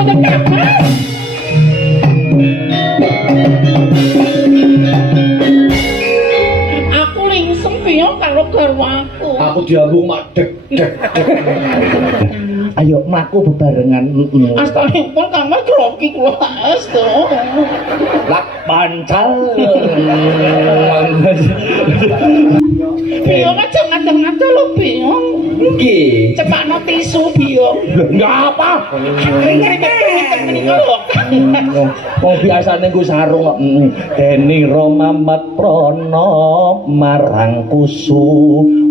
mboten kapas. Aku lingsem piye karo garwaku. Aku diambung mak dek dek. Ayo mlaku bebarengan. Astunipun Kang Mas grogi kula astu. Lak pancal. Biong aja ngajeng-ngajeng lho biong. Nggih. Cepakno tisu biong. Enggak apa. Keringet-keringet menika lho. Wong biasane nggo sarung kok. Dening Ramamat Prana marang Kusumayu.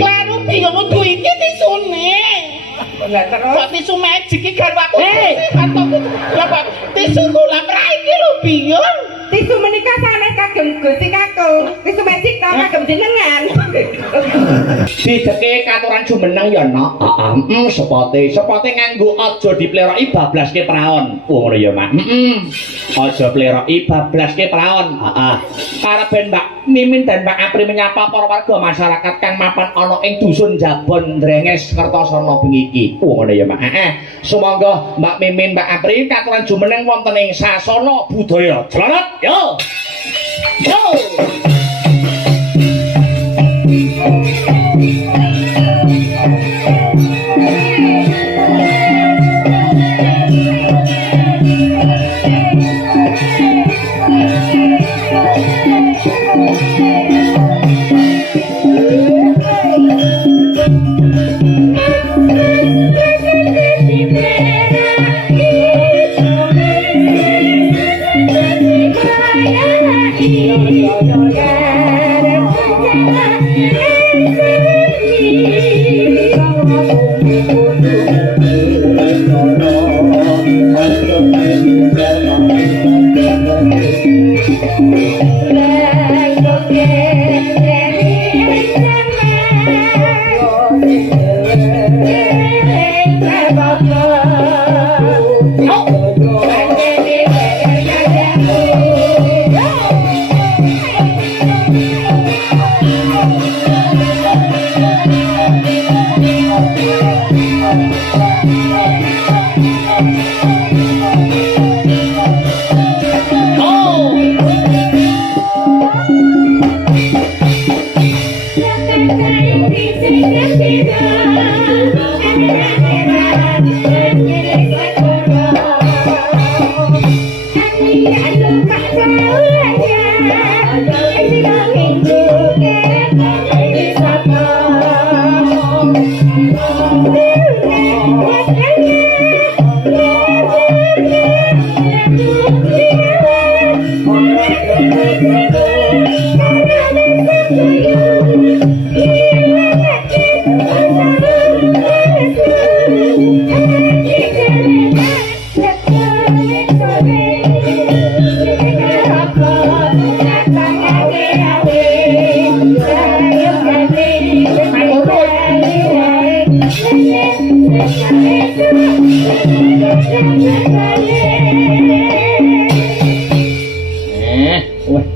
Klaru biong kudu iki tisune. Lah terus kok tisu magic iki garwaku. Lah kok tisu kula pra iki lho biong. Tisu menika sanes kagem Gusti Kakung. Tisu magic ta kagem jenengan. Dideke katuran jumeneng ya, Nok. Heeh, sepote nganggo aja dipleroki bablaske praon. Oh, ngono ya, Mak. Aja pleroki bablaske praon. Heeh. Karepen Mbak Mimin dan Mbak Apri menyapa para warga masyarakat kang mapan ana ing dusun Jabon Drenges Kertosana bengi iki. Oh, ngono ya, Mak. Heeh. Sumangga Mbak Mimin, Mbak Apri katuran jumeneng wonten ing sasana budaya. Jlonot, yo. Yo.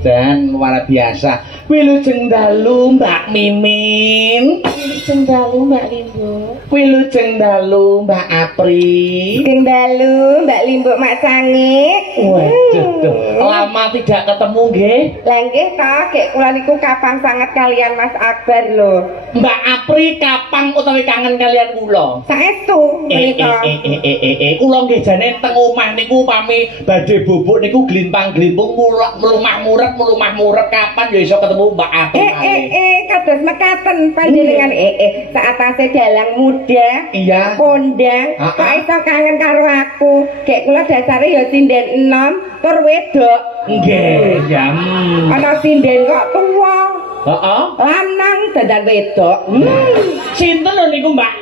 Dan luar biasa. Wilujeng dalu Mbak Mimin. Wilujeng dalu Mbak Limbo. Wilujeng dalu Mbak Apri. Wilujeng dalu Mbak Limbo Mak Sangit. Waduh, lama tidak ketemu nggih. Lah nggih ta, gek kula niku kapang sangat kalian Mas Akbar lho. Mbak Apri kapang utawi kangen kalian kula? Saestu menika. Kula nggih jane teng omah niku upami badhe bubuk niku glimpang-glimpung mulumah muret kapan ya iso ketemu Mbak Apri. Kados mekaten panjenengan saatase dalang muda. Iya. Kondang, kok iso kangen karo aku. Gek kula dasare ya sinden enom tur wedok. Nggih, ya. Ana sinden kok tuwa. Heeh. Lanang dadak wedok. Sinten lho niku Mbak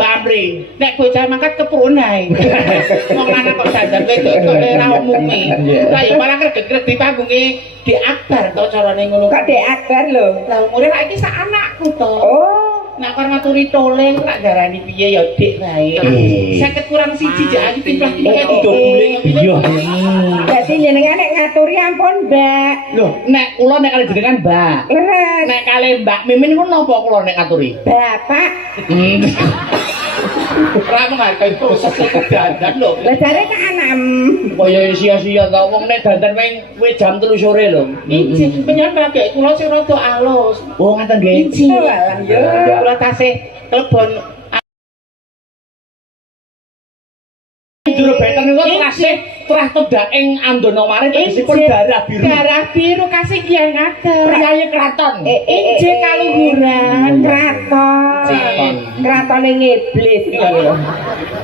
Apri? Nek bocah mangkat keprun ae. Wong lanang kok dadak wedok kok ora umumi. Lah ya malah kredeg di panggunge Dek Akbar to carane ngono. Kok Dek Akbar lho? Lah umure ra iki sak anakku to. Oh. Nek karo ngaturi toleng tak darani piye ya Dik wae. 50 kurang 1 jak iki timplah-timplah didoguling. Iya. Dadi jenengan nek ngaturi ampun, Mbak. Lho, nek kula nek kali jenengan Mbak. Leres. Nek kali Mbak Mimin ku napa kula nek ngaturi? Bapak. Ora menghargai proses dandan lho. Lah jare tak anam. Kaya sia-sia ta wong nek dandan wing jam 3 sore lho. Iki penyen kakek kula sing rada alus. Oh ngaten nggih. Walah yo. Kula tasih klebon Juru beten niku kasih terah tedaking Andana Waring tegesipun darah biru. Darah biru kasih kiai ngaten. Priyayi kraton. Injih kaluhuran. Kraton. Kratone iblis iki lho.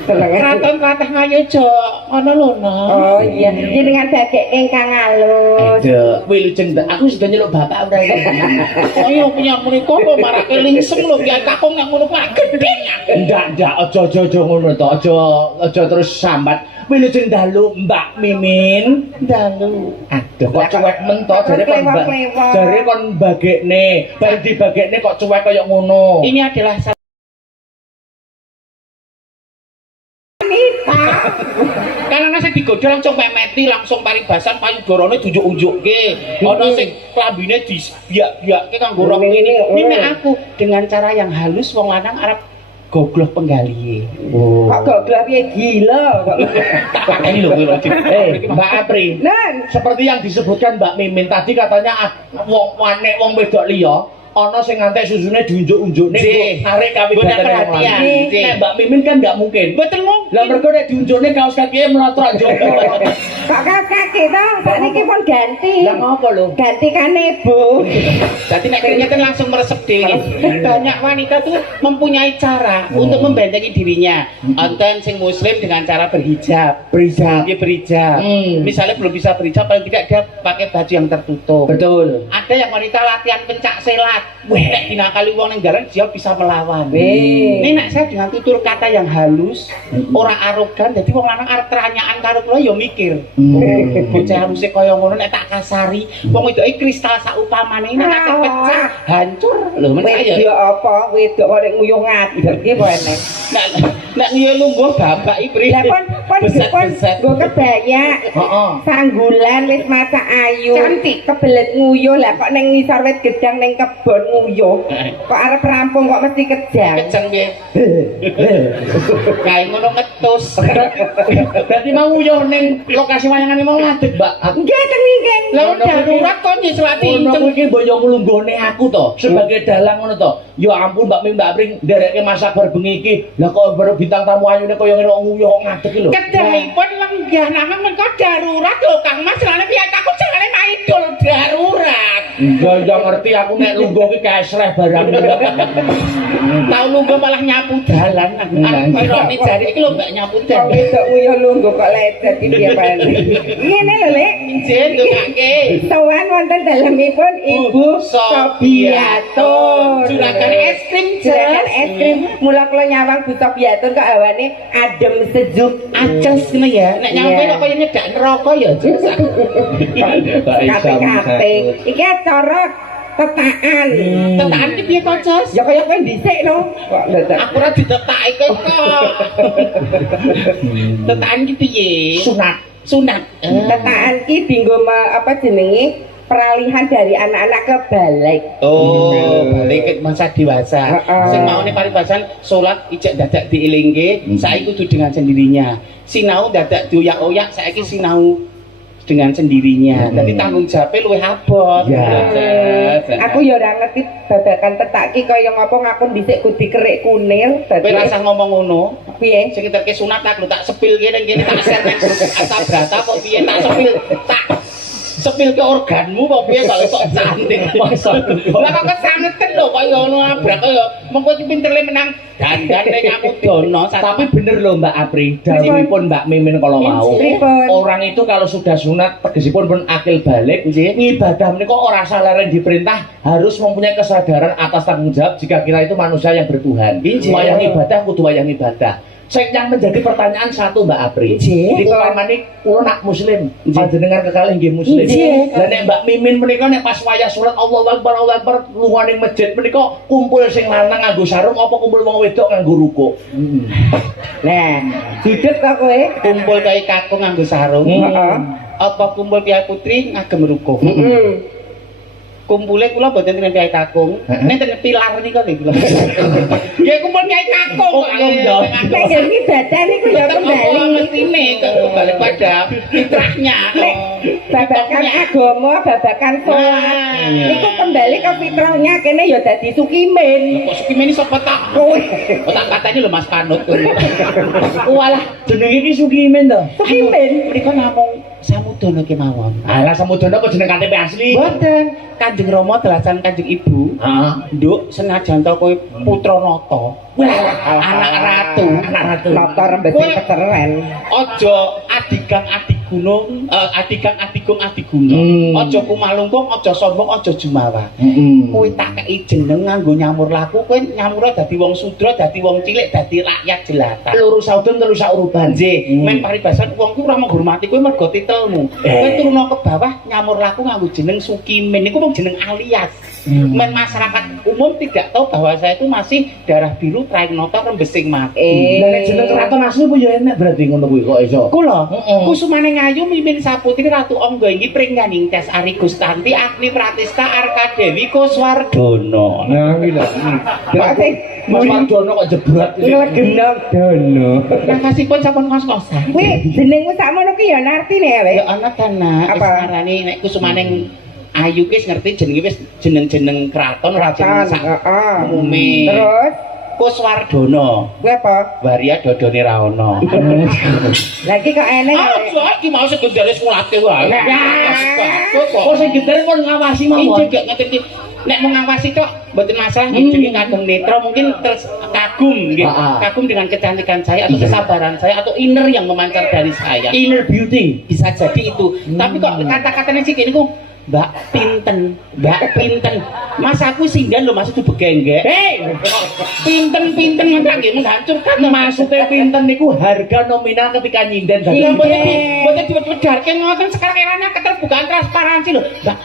Kraton katah ngayojo ngono lho, Nok. Oh iya, jenengan bagek ingkang alus. Aduh, wilujeng aku sudah nyeluk bapak ora iki. Ayo punya menika kok marake lingsem lho, kiai kakung nek ngono kuwi gedhe. Ndak, aja ngono to. Aja terus sambat. Wilujeng dalu Mbak Mimin. Dalu. Aduh, kok cuek men to jare kon Mbak. Jare kon bagekne, bar dibagekne kok cuek kaya ngono. Ini adalah karena sing digodho langsung memeti langsung paribasan payudarane diunjuk-unjukke ana sing klambine dibiak-biakke kanggo rok ini nek aku dengan cara yang halus wong lanang arep gogloh penggalihe. Oh. Kok goglah piye gila kok. Tak pateni lho kowe. Mbak Apri. Nan, Seperti yang disebutkan Mbak Mimin tadi katanya wong wedok liya ana sing ngantek susune diunjuk-unjukne arek kawigatene wong lanang. Nek Mbak Mimin kan enggak mungkin. Mboten mungkin. Lah mergo nek diunjukne kaos kakine mlotrok njogo. kok kaki to, sakniki pun ganti. Lah ngopo lho? Ganti kanebo. Jadi nek keringetan langsung meresep dhewe. Banyak wanita tuh mempunyai cara untuk membentengi dirinya. Onten sing muslim dengan cara berhijab. Berhijab. Dia berhijab. Misalnya belum bisa berhijab paling tidak dia pakai baju yang tertutup. Betul. Ada yang wanita latihan pencak silat. Nek dinakali wong ning dalan dia bisa melawan. Ini nek saya dengan tutur kata yang halus, ora arogan, jadi wong lanang arep teranyaan karo kula ya mikir. Bocah haluse kaya ngono nek tak kasari, wong wedoke kristal saupamane nek ate pecah, hancur. Lho men kaya Wedok apa? Wedok kok nek nguyuh ngadeg ki apa enek. nek ngiyo lungguh bapak iki Lah pon nggo kebaya. Heeh. Sanggulan wis masak ayu. Cantik. Kebelet nguyuh lah kok ning ngisor wit gedang ning kebon nguyuh. Kok arep rampung kok mesti kejang. kejeng piye. Kae ngono ngetus. Berarti mau yo ning lokasi wayangane mau ngadeg, Mbak. Nggih teng ngingking. Lah darurat kok nyeslati Ngono iki mbok yo nglunggone aku to, sebagai dalang ngono to. Ya ampun Mbak Mim Mbak Pring nderekke masak bar bengi iki. Lah kok baru bintang tamu ayune kaya ngene kok nguyuh kok ngadeg iki lho. kedahipun lenggah namung menika darurat lho Kang Mas, lane piye aku jenenge maidul darurat. Ya ngerti aku nek lungguh ki kesreh barang. Tau lungguh malah nyapu dalan. Ironi jari iki lho Mbak nyapu Kok dalan. wedok nguyuh lungguh kok lecet iki piye pae. Ngene lho, Lek. Injih ndongake. Sowan wonten dalemipun Ibu Sobiatun. Juragan es krim Juragan es krim. Mula kula nyawang Bu Sobiatun kok hawane adem sejuk. Aces ngono ya. Nek nyampe kok kaya nyedak neraka ya. Kate-kate. Iki acara tetakan. Tetakan iki piye kok, Jos? Ya kaya kowe dhisik no. Kok dadak Aku ora ditetake kok. Tetakan iki piye? Sunat. tetakan ki dinggo apa jenenge peralihan dari anak-anak ke balik. Oh, balik ke masa dewasa. Sing maune paribasan salat ijek dadak dielingke, saiki kudu dengan sendirinya. Sinau dadak dioyak-oyak, saiki sinau dengan sendirinya. Jadi tanggung jawabnya luwih abot. Aku ya ora ngerti babagan tetaki kaya ngapa ngakon dhisik kudu dikerik kunir. Kowe rasa ngomong ngono. Piye? Sing terke sunat tak lho tak sepil kene tak share nek asal brata kok piye tak sepil ke organmu kok piye kok iso cantik. Lah kok kesaneten lho kok ngono abrak kaya mengko iki pinterle menang dandan nek nyapu dono. Tapi bener loh Mbak Apri, dawuhipun Mbak Mimin kalau mau. Orang itu kalau sudah sunat tegesipun pun akil balik, ngibadah menika ora salah diperintah harus mempunyai kesadaran atas tanggung jawab jika kita itu manusia yang bertuhan. Wayang ibadah kudu wayang ibadah. Yang menjadi pertanyaan satu Mbak Apri. Umpamane kula nak muslim, panjenengan kekalih nggih muslim. Lah nek Mbak Mimin menika nek pas wayah salat Allahu Akbar lunga ning masjid menika kumpul sing lanang nganggo sarung apa kumpul wong wedok nganggo rukuk? Nah, duduk kok kowe kumpul kaya kakung nganggo sarung. Apa kumpul piye putri ngagem rukuk? kumpule kula mboten ten Kyai Kakung. Nek ten pilar nika lho. Nggih kumpul Kyai Kakung. Oh, iya. Nek iki dadah niku ya kembali mestine kembali pada fitrahnya. Babakan agama, babakan sholat. Niku kembali ke fitrahnya kene ya dadi sukimin. Kok sukimin sapa tak? Tak katanya lho Mas Panut. Walah, jenenge iki Sukimin to. Sukimin. Mriko namung Samudana kemawon. Alah Samudana kok jeneng KTP asli. Mboten, Kanjeng Rama dalasan Kanjeng Ibu. Heeh. Nduk senajan to kowe putra nata. Anak ratu. Nata rembesi keceren. Aja adigang adik gunung, adigang adigung adik gunung. Aja kumalungkung, aja sombong, aja jumawa. Kowe tak kei jeneng nganggo nyamur laku, kowe nyamura dadi wong sudra, dadi wong cilik, dadi rakyat jelata. Loro sauden telu sauruban. Nggih, men paribasan wong ku ora menghormati kowe mergo titelmu. Kowe turuna ke bawah nyamur laku nganggo jeneng Sukimin. Niku wong jeneng alias. Men masyarakat umum tidak tahu bahwa saya itu masih darah biru Trainata Rembesing Mati. Lah nek jeneng keraton asli ku ya enak berarti ngono kuwi kok iso. Kula Kusumane Ngayu mimin saputri Ratu Angga inggih pringganing tes Ari Gustanti Agni Pratista Arkadewi Kuswardono. Nah iki lho. Berarti Mas Wardono kok jebret iki. genok dono. Nakasipun sampun kos-kosan. Kuwi jenengmu sakmono ki ya nartine ya, Ya ana dana wis Apa? ngarani nek Kusumane Ayu ki ngerti jenenge wis jeneng-jeneng kraton ora jeneng sak umume. Terus Kuswardono. kuwi apa? Waria dodone ra ono. Lagi kok eneng. Ah, iki mau sekendare sekolahke wae. Kok sing gedhe kon ngawasi mawon. Injek gak ngerti. Nek mau ngawasi tok mboten masalah jadi kagum netra mungkin terus kagum nggih. Kagum dengan kecantikan saya atau kesabaran saya atau inner yang memancar dari saya. Inner beauty. Bisa jadi itu. Tapi kok kata-katanya sih niku Mbak Pinten, Mbak Pinten. Mas aku sindan lho Mas itu begenggek. Hei, Pinten ngono nggih menghancurkan maksudnya pinten niku harga nominal ketika nyinden dadi. Iya, mboten diwedarke ngoten sekarang eranya keterbukaan transparansi lho. Mbak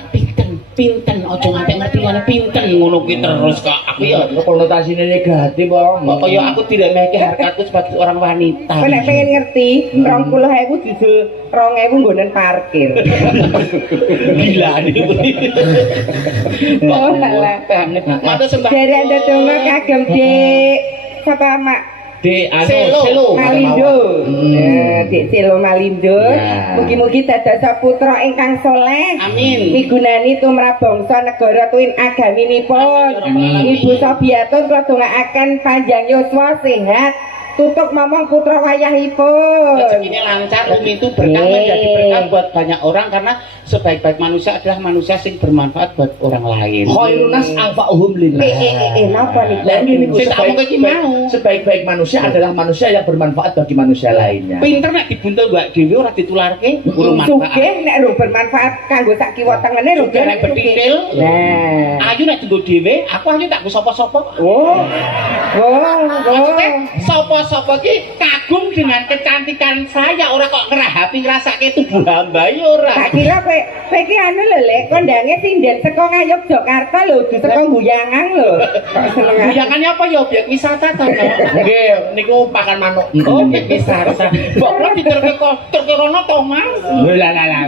Pinten aja nganti ngerti ngene pinten ngono kuwi terus kok aku ya Konotasinya negatif kok. kok ya aku tidak memiliki harkatku sebagai seorang wanita. Kok nek pengen ngerti 20.000 didol 2.000 nggonen parkir. Gila niku. Oh alah. Banget. Matur sembah. Dari Anda donga kagem Dik. Sapa Mak? Di Selo. Malindo. Dik Selo Malindo. Ya. Mugi-mugi dados putra ingkang saleh. Amin. Migunani tumrap bangsa negara tuwin agaminipun. Ibu Sobiatun kula dongaaken panjang yuswa sehat. Tutup momong putra wayahipun. Rezekinya lancar, umi itu berkah menjadi berkah buat banyak orang karena sebaik-baik manusia adalah manusia yang bermanfaat buat orang lain. Khairunas anfa'uhum lillah. Napa nih? Lah ini Sing tak omongke iki mau. sebaik-baik manusia adalah manusia yang bermanfaat bagi manusia lainnya. Pinter nek dibuntel mbak Dewi ora ditularke urung manfaat. Sugih nek ro bermanfaat kanggo sak kiwa tengene ro Sugih nek betitil. Nah. Ayu nek dienggo dhewe, aku ayu tak nggo sapa-sapa. Oh. Maksudnya sapa-sapa ki kagum dengan kecantikan saya, ora kok ngerahapi ngrasake tubuh hamba ya ora. Tak kira kowe iki anu lho Lek, kondange sinden saka Ngayogyakarta lho, di saka Buyangan lho. Kok seneng. Buyangannya apa ya objek wisata to. Nggih, niku pakan manuk. Oh, objek wisata. Kok ora diterke rono to, Mas? Lah.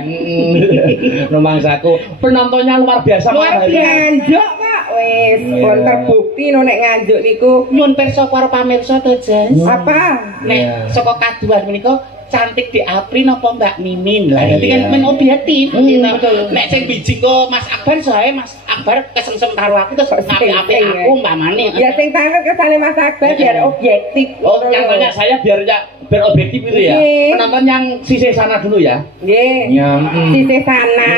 Rumangsaku penontonnya luar biasa Luar nganjuk Pak. Wis pun terbukti no nek nganjuk niku. Nyun pirsa para pamirsa to, Jas. Apa? Nek saka kaduan menika cantik di Apri napa Mbak Mimin lah. Dadi kan Iya. men objektif. Betul. Nek sing biji kok Mas Akbar sae Mas Akbar kesengsem karo aku terus apik-apik aku mbamane. Ya sing tangan kesane Mas Akbar biar objektif. Oh, yang tanya saya biar objektif itu ya. Nggih. Penonton yang sisi sana dulu ya. Nggih. Ya. Sisi sana.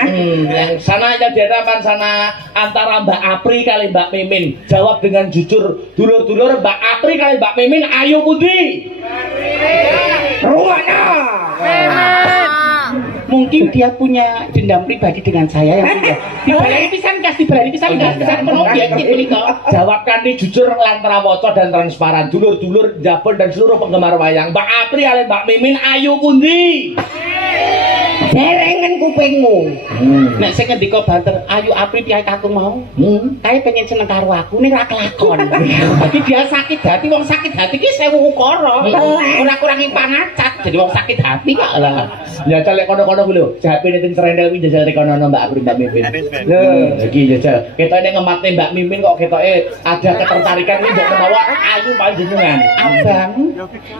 Yang sana yang di hadapan sana antara Mbak Apri kali Mbak Mimin. Jawab dengan jujur, dulur-dulur Mbak Apri kali Mbak Mimin, ayo pundi? Ruwana. Mungkin dia punya dendam pribadi dengan saya yang dibalani pisan gas penuh objektif menika. Jawabkan nih jujur lantaran waca dan transparan. Dulur-dulur Japon dan seluruh penggemar wayang. Mbak Apri kali Mbak Mimin, ayo pundi? Derengen kupingmu. Nek sing ngendika banter, ayo Apri piye kakung mau? Kae pengen seneng karo aku ning ra kelakon. Dadi dia sakit hati, wong sakit hati ki 1000 ukara. Ora kurangi pangacat. jadi wong sakit hati kok lah. Jajal lek kono-kono ku lho, jape ning serendel kuwi jajal kono Mbak Apri Mbak Mimin. Lho, iki jajal. Ketoke ngematne Mbak Mimin kok ketoke ada ketertarikan iki mbok menawa ayu panjenengan. Abang,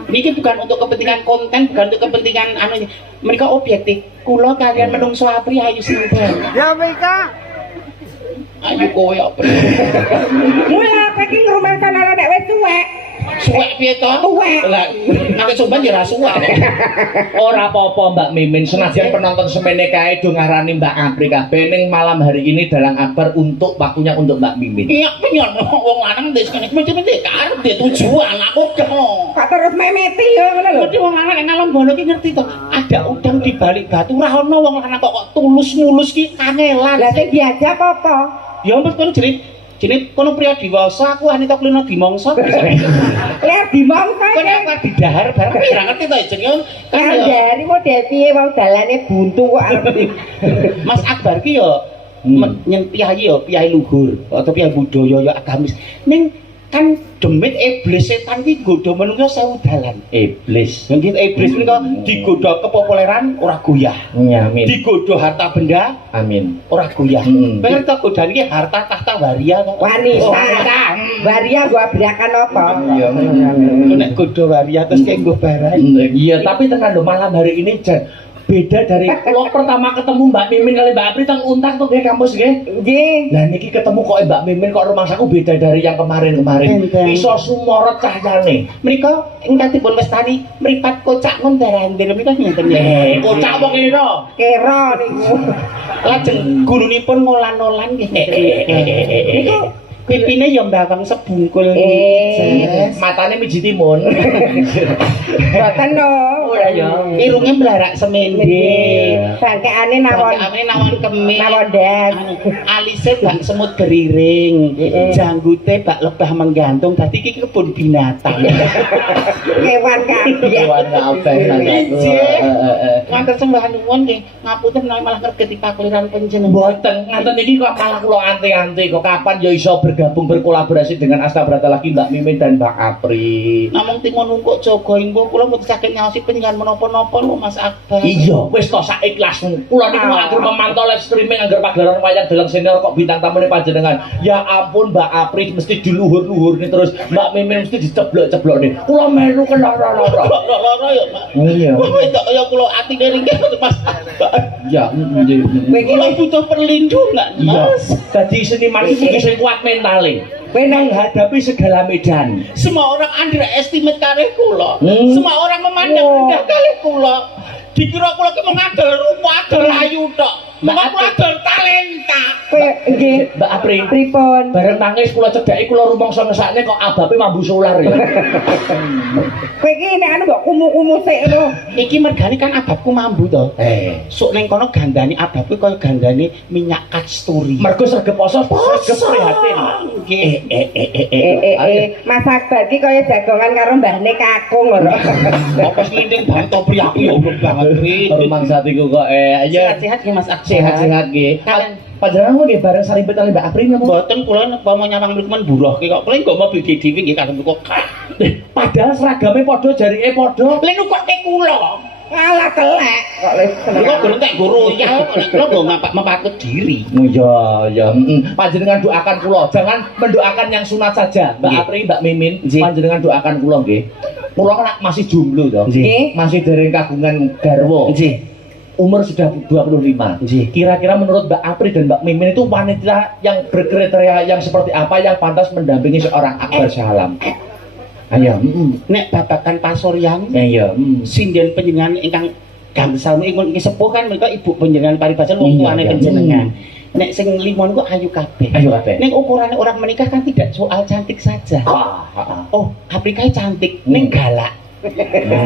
niki bukan untuk kepentingan konten, bukan untuk kepentingan anu. Mereka objektif. Kula kalian menungso Apri ayu sinten? Ya Mika. Ayu kowe Apri. Mulai apa ki ngrumasan ana nek wis tuwek. Suwek piye to? Suwek. Lah, nek soban ya ra suwek. Ora apa-apa Mbak Mimin, senajan penonton semene kae do ngarani Mbak Apri kabeh ning malam hari ini dalang akbar untuk waktunya untuk Mbak Mimin. Iya, penyon wong lanang ndek kene mesti karep dia tujuan aku kok. Kok terus memeti yo ngono lho. Mesti wong lanang nek ngalem bono ki ngerti to, ada udang di balik batu ora ono wong lanang kok tulus mulus ki kangelan. Lah sing diajak apa? Ya ampun kono jenenge kono priya dewasa aku anita kulino dimongso. Lek dimongso Kono aku didahar bareng ora ngerti to jenenge kan ya. Kandhani model piye wong dalane buntu kok arep Mas Akbar ki yo nyentiahi yo piyai luhur atau piyai budaya yo agamis. Ning kan demit iblis setan ki godho menungso sewu dalan. Iblis. Yang kita iblis menika digodha kepopuleran ora goyah. Amin. Digodha harta benda Amin. ora goyah. Pengen tak godhane ki harta tahta waria kok. wanita. Waria gua abrakan apa? Iya. Nek godha waria terus kenggo barang. Iya, tapi tekan lho malam hari ini Jan beda dari kalau pertama ketemu Mbak Mimin kali Mbak Apri teng Untak tuh nggih kampus nggih. Nggih. Lah niki ketemu kok Mbak Mimin kok rumangsaku beda dari yang kemarin-kemarin. Enten. Iso sumorot cahayane. Menika ingkang dipun wastani mripat kocak ngondarandir menika ngenten ya. Kocak apa kira? Kera niku. Lajeng gurunipun ngolan-olan nggih. Niku pipine ya mbawang sebungkul nggih. Matane miji timun. Boten no. Ora ya. Irunge mlarak semende. Bangkeane nawon. Bangkeane nawon kemis. Nawon das. Alise bak semut beriring. Janggute bak lebah menggantung. Dadi iki kebun binatang. Kewan kabeh. Kewan kabeh. Matur sembah nuwun nggih. Ngapunten menawi malah ngergeti pakuliran panjenengan. Mboten, ngaten niki kok malah kula anti-anti kok kapan ya iso bergabung berkolaborasi dengan Astabrata lagi Mbak Mimin dan Mbak Apri. Namung timun ungkuk jaga imbo kula mboten saged nyaosi penjenengan menapa-napa lho Mas Akbar. Iya, wis to sak ikhlasmu. Kula niku anggere memantau live streaming anggere pagelaran wayang dalang senior kok bintang tamune panjenengan. Ya ampun Mbak Apri mesti diluhur-luhurne terus Mbak Mimin mesti diceblok-ceblokne. Kula melu kenara-lara. Lara ya, Mak. Iya. Wedok kaya kula atine ringkih Mas Akbar. Ya, nggih. Kula butuh perlindungan, Iya. Mas. Dadi seniman iki kudu sing kuat mentale. Menghadapi segala medan. Semua orang underestimate karya kula. Hmm. Semua orang memandang rendah karya kula. Dikira kula ki mengadol rupa, adol ayu tok. Mbak kula adol talenta. Kowe nggih. Mbak Apri, Pripun? bareng nangis kula cedhaki kula rumangsa ngesakne kok abape mambu solar ya. Kowe iki nek anu mbok kumu-kumu sik lho. Iki mergane kan ababku mambu to. Sok ning kono gandane ababku kaya gandane minyak kasturi. Mergo sregep poso, sregep prihatin. Mas Akbar iki kaya jagongan karo mbahne kakung lho. Apa slinting banto priyaku ya urip banget iki. Rumangsatiku kok Sehat-sehat nggih Mas Akbar. sehat-sehat nggih. Kalian Panjenengan nggih bareng saribet kali Mbak Apri napa? mboten kula nek mau nyawang mriku men buruh ki kok kula nggo mobil dhewe nggih karo kok. Padahal seragame padha jarike padha. Lha nukoke kula. Alah telek kok wis Kula gurung tak nggo royal, kula nggo mempatut diri. Ya, ya. Panjenengan doakan kula, jangan mendoakan yang sunat saja. Mbak Nggih. Apri, Mbak Mimin, Nggih. panjenengan doakan kula nggih. Kula kan masih jomblo to. Nggih. Masih dereng kagungan garwa. Nggih. Umur sudah 25. Nggih. Kira-kira menurut Mbak Apri dan Mbak Mimin itu wanita yang berkriteria yang seperti apa yang pantas mendampingi seorang Akbar Salam? Ayo, Nek babakan pasuryan ayo, sinden panjenengan ingkang gangsal ingkang sepuh kan menika ibu panjenengan paribasan wong Iya, tuane iya. panjenengan. Nek sing limon ku ayu kabeh. Ayo kabeh. Ning ukurane orang menikah kan tidak soal cantik saja. Oh, Afrika cantik ning galak.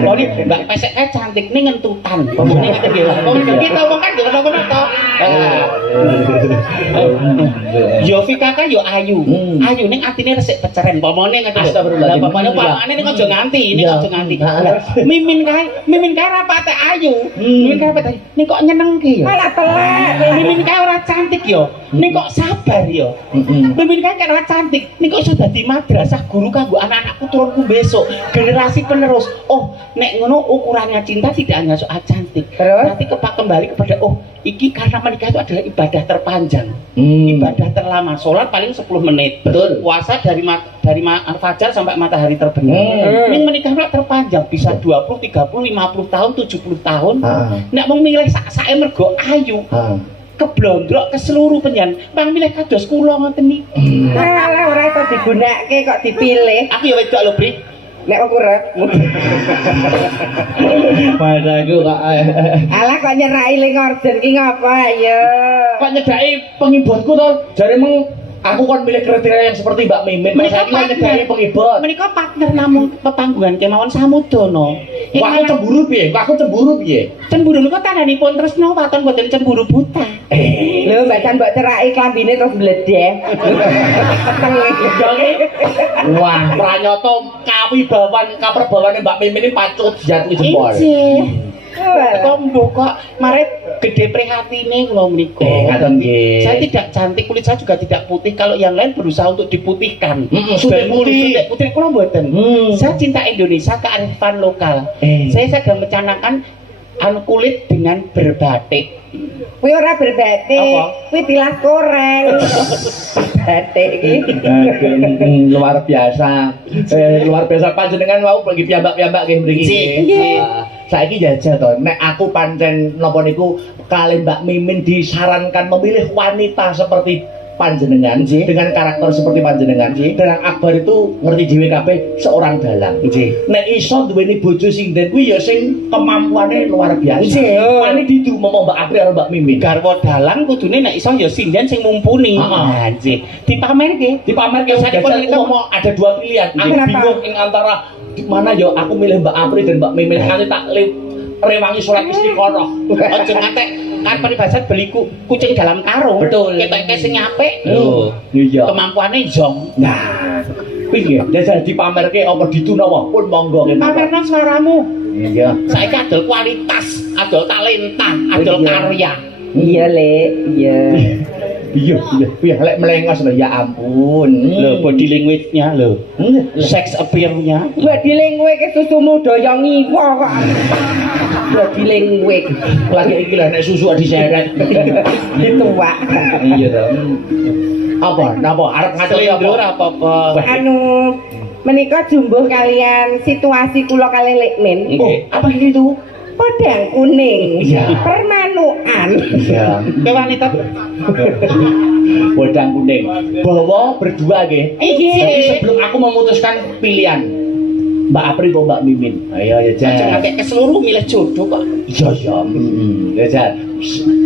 Oh, ini Mbak Pesek kae cantik ning ngentutan. Pemene ngene nggih. Wong kita wong kan ngono-ngono to. Yo Vika kan yo ayu. Ayu ning atine resik peceren. Pemene ngene. Astagfirullahaladzim. Lah pemene pamane ning aja nganti, ning Iya. aja nganti. Nah, Lah mimin kae rapate ayu. Mimin kae rapate. Ning kok nyenengke yo. Alah telek. Mimin kae ora cantik yo. Ning kok sabar yo. Mimin kae ora cantik. Ning kok iso dadi madrasah guru kanggo anak-anakku turunku besok. Generasi penerus. oh nek ngono ukurannya cinta tidak hanya soal cantik. Terus? Nanti kembali kepada oh iki karena menikah itu adalah ibadah terpanjang. Ibadah terlama. Sholat paling 10 menit. Betul. Puasa dari fajar sampai matahari terbenam. Ning menikah terpanjang bisa 20, 30, 50 tahun, 70 tahun. Nek mau milih sak-sake mergo ayu. Keblondrok ke seluruh penyan. Bang milih kados kula ngoten niki. Alah ora iso digunakake kok dipilih. Aku ya wedok lho, Bri. Nek wong urip. Padaku kok. Alah kok nyerai ling orden ki ngapa ya? Kok nyedaki pengibotku to? Jaremu aku kon milih kriteria yang seperti Mbak Mimin. Menika Masa iki nyedaki pengibot. Menika partner namung pepanggungan kemawon samudana. Kok aku cemburu piye? Kok aku cemburu piye? Cemburu niku tandhanipun tresna waton boten cemburu buta. Lho mbak Can mbok ceraki klambine terus bledeh. Wah, pranyata kaperbawane Mbak Mimin ini pacut jatuh jempol. Kombo kok mare gede prihatine kula menika. Ngaten nggih. Saya tidak cantik, kulit saya juga tidak putih. Kalau yang lain berusaha untuk diputihkan. Sudah putih. Putih kula mboten. Saya cinta Indonesia, kearifan lokal. Saya sedang mencanangkan kulit dengan berbatik. Kuwi ora berbatik, kuwi tilas koreng. Batik iki. Luar biasa. Luar biasa panjenengan wau pergi piyambak-piyambak nggih mriki. Saiki jajal to, nek aku pancen napa niku kalih Mbak Mimin disarankan memilih wanita seperti panjenengan dengan karakter seperti panjenengan. Dan Akbar itu ngerti dhewe kabeh seorang dalang. Nek iso duweni bojo sing den kuwi ya sing kemampuane luar biasa. Wani didu momo Mbak April karo Mbak Mimin. Garwa dalang kudune nek iso ya sinden sing mumpuni. Nah, nggih. Dipamerke Saya mau ada dua pilihan. Aku bingung ing antara di mana ya aku milih Mbak April dan Mbak Mimin. Nanti tak rewangi surat istiqoroh. Aja ngantek kan peribahasa beli kucing dalam karung. Betul. Ketok sing apik. Oh, iya. Kemampuane jong. Nah, piye? Jajal dipamerke apa ditunawa pun monggo nggih. Pamerno suaramu. Iya. Saiki adol kualitas, adol talenta, adol karya. Iya, Lek. Iya. Iya, iya, lek melengos lho ya ampun. Lho body language-nya lho. Sex appeal-nya. Body language susumu doyong ngiwo kok. Body language. Lagi iki lah nek susu diseret. Dituwak. Iya to. Apa? Napa arep ngateli apa-apa? Anu menika jumbuh kalian situasi kula kalih Lekmin. Apa itu? Podang kuning. Iya. Permanuan. Iya. Ke wanita Podang kuning. Bawa berdua nggih. Jadi sebelum aku memutuskan pilihan Mbak April atau Mbak Mimin. Ayo ya Jan. jangan kayak ke seluruh milih jodoh kok. Iya ya. Ya Jan.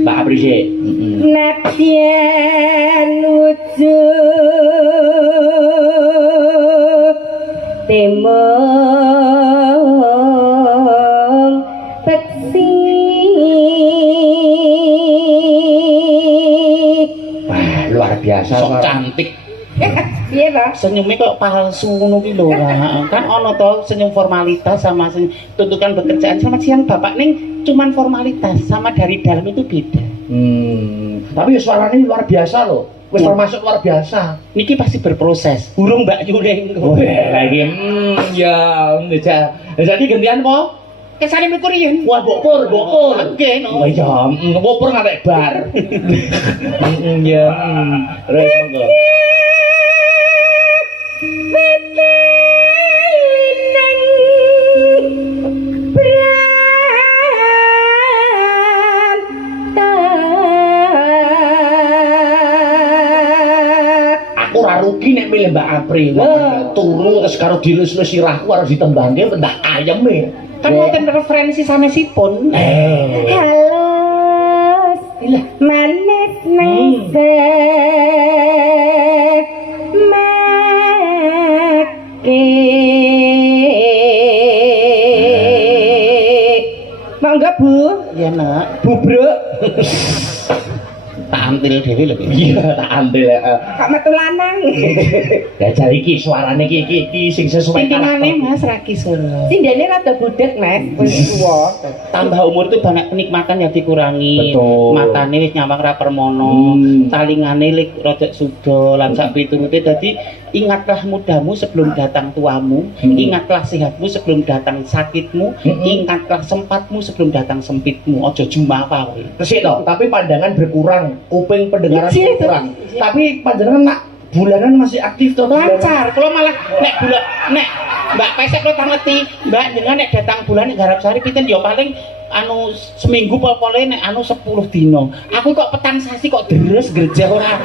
Mbak April sih. Nadyan nuju timung peksi. Wah, luar biasa. Sok cantik. Piye to? Senyumnya kok palsu ngono ki lho. Kan ono to senyum formalitas sama senyum tuntutan pekerjaan. Selamat siang Bapak ning cuman formalitas sama dari dalam itu beda. Tapi ya suaranya luar biasa loh. Wis termasuk luar biasa. Niki pasti berproses. Burung Mbak Yuling. Lagi ya jadi gantian po? Kesane mriku riyen. Wah, bokor. Oke, no. Wah, ya, bokor ngarek bar. Ya. Terus monggo. Aku ora rugi nek milih Mbak April. Turu terus karo dilus-lus sirahku harus ditembangke pendak ayeme. Kan wonten referensi sanesipun. Halus manis nase mangga Bu. Iya, Nak. Bubruk. Tak antil dhewe lho. Iya, tak antil ya. Kok metu lanang. Ya jare iki suarane iki sing sesuai Tintingane Mas Raki Solo. Sindene rada budek, Mas. Wis tuwa. Tambah umur tuh banyak kenikmatan yang dikurangi. Betul. Matane wis nyawang ra permono, talingane lik rada suda lan sak piturute dadi Ingatlah mudamu sebelum datang tuamu, ingatlah sehatmu sebelum datang sakitmu, ingatlah sempatmu sebelum datang sempitmu. Ojo jumawa kowe. Resik to, tapi pandangan berkurang, kuping pendengaran Iya, berkurang. iya. Tapi panjenengan nak bulanan masih aktif to, Lancar, kalau malah nek bulan nek Mbak pesek lo tak ngerti, Mbak dengan nek datang bulan nek garap sari pinten ya paling anu seminggu pol-pole nek anu 10 dino. Aku kok petang sasi kok deres gerja ora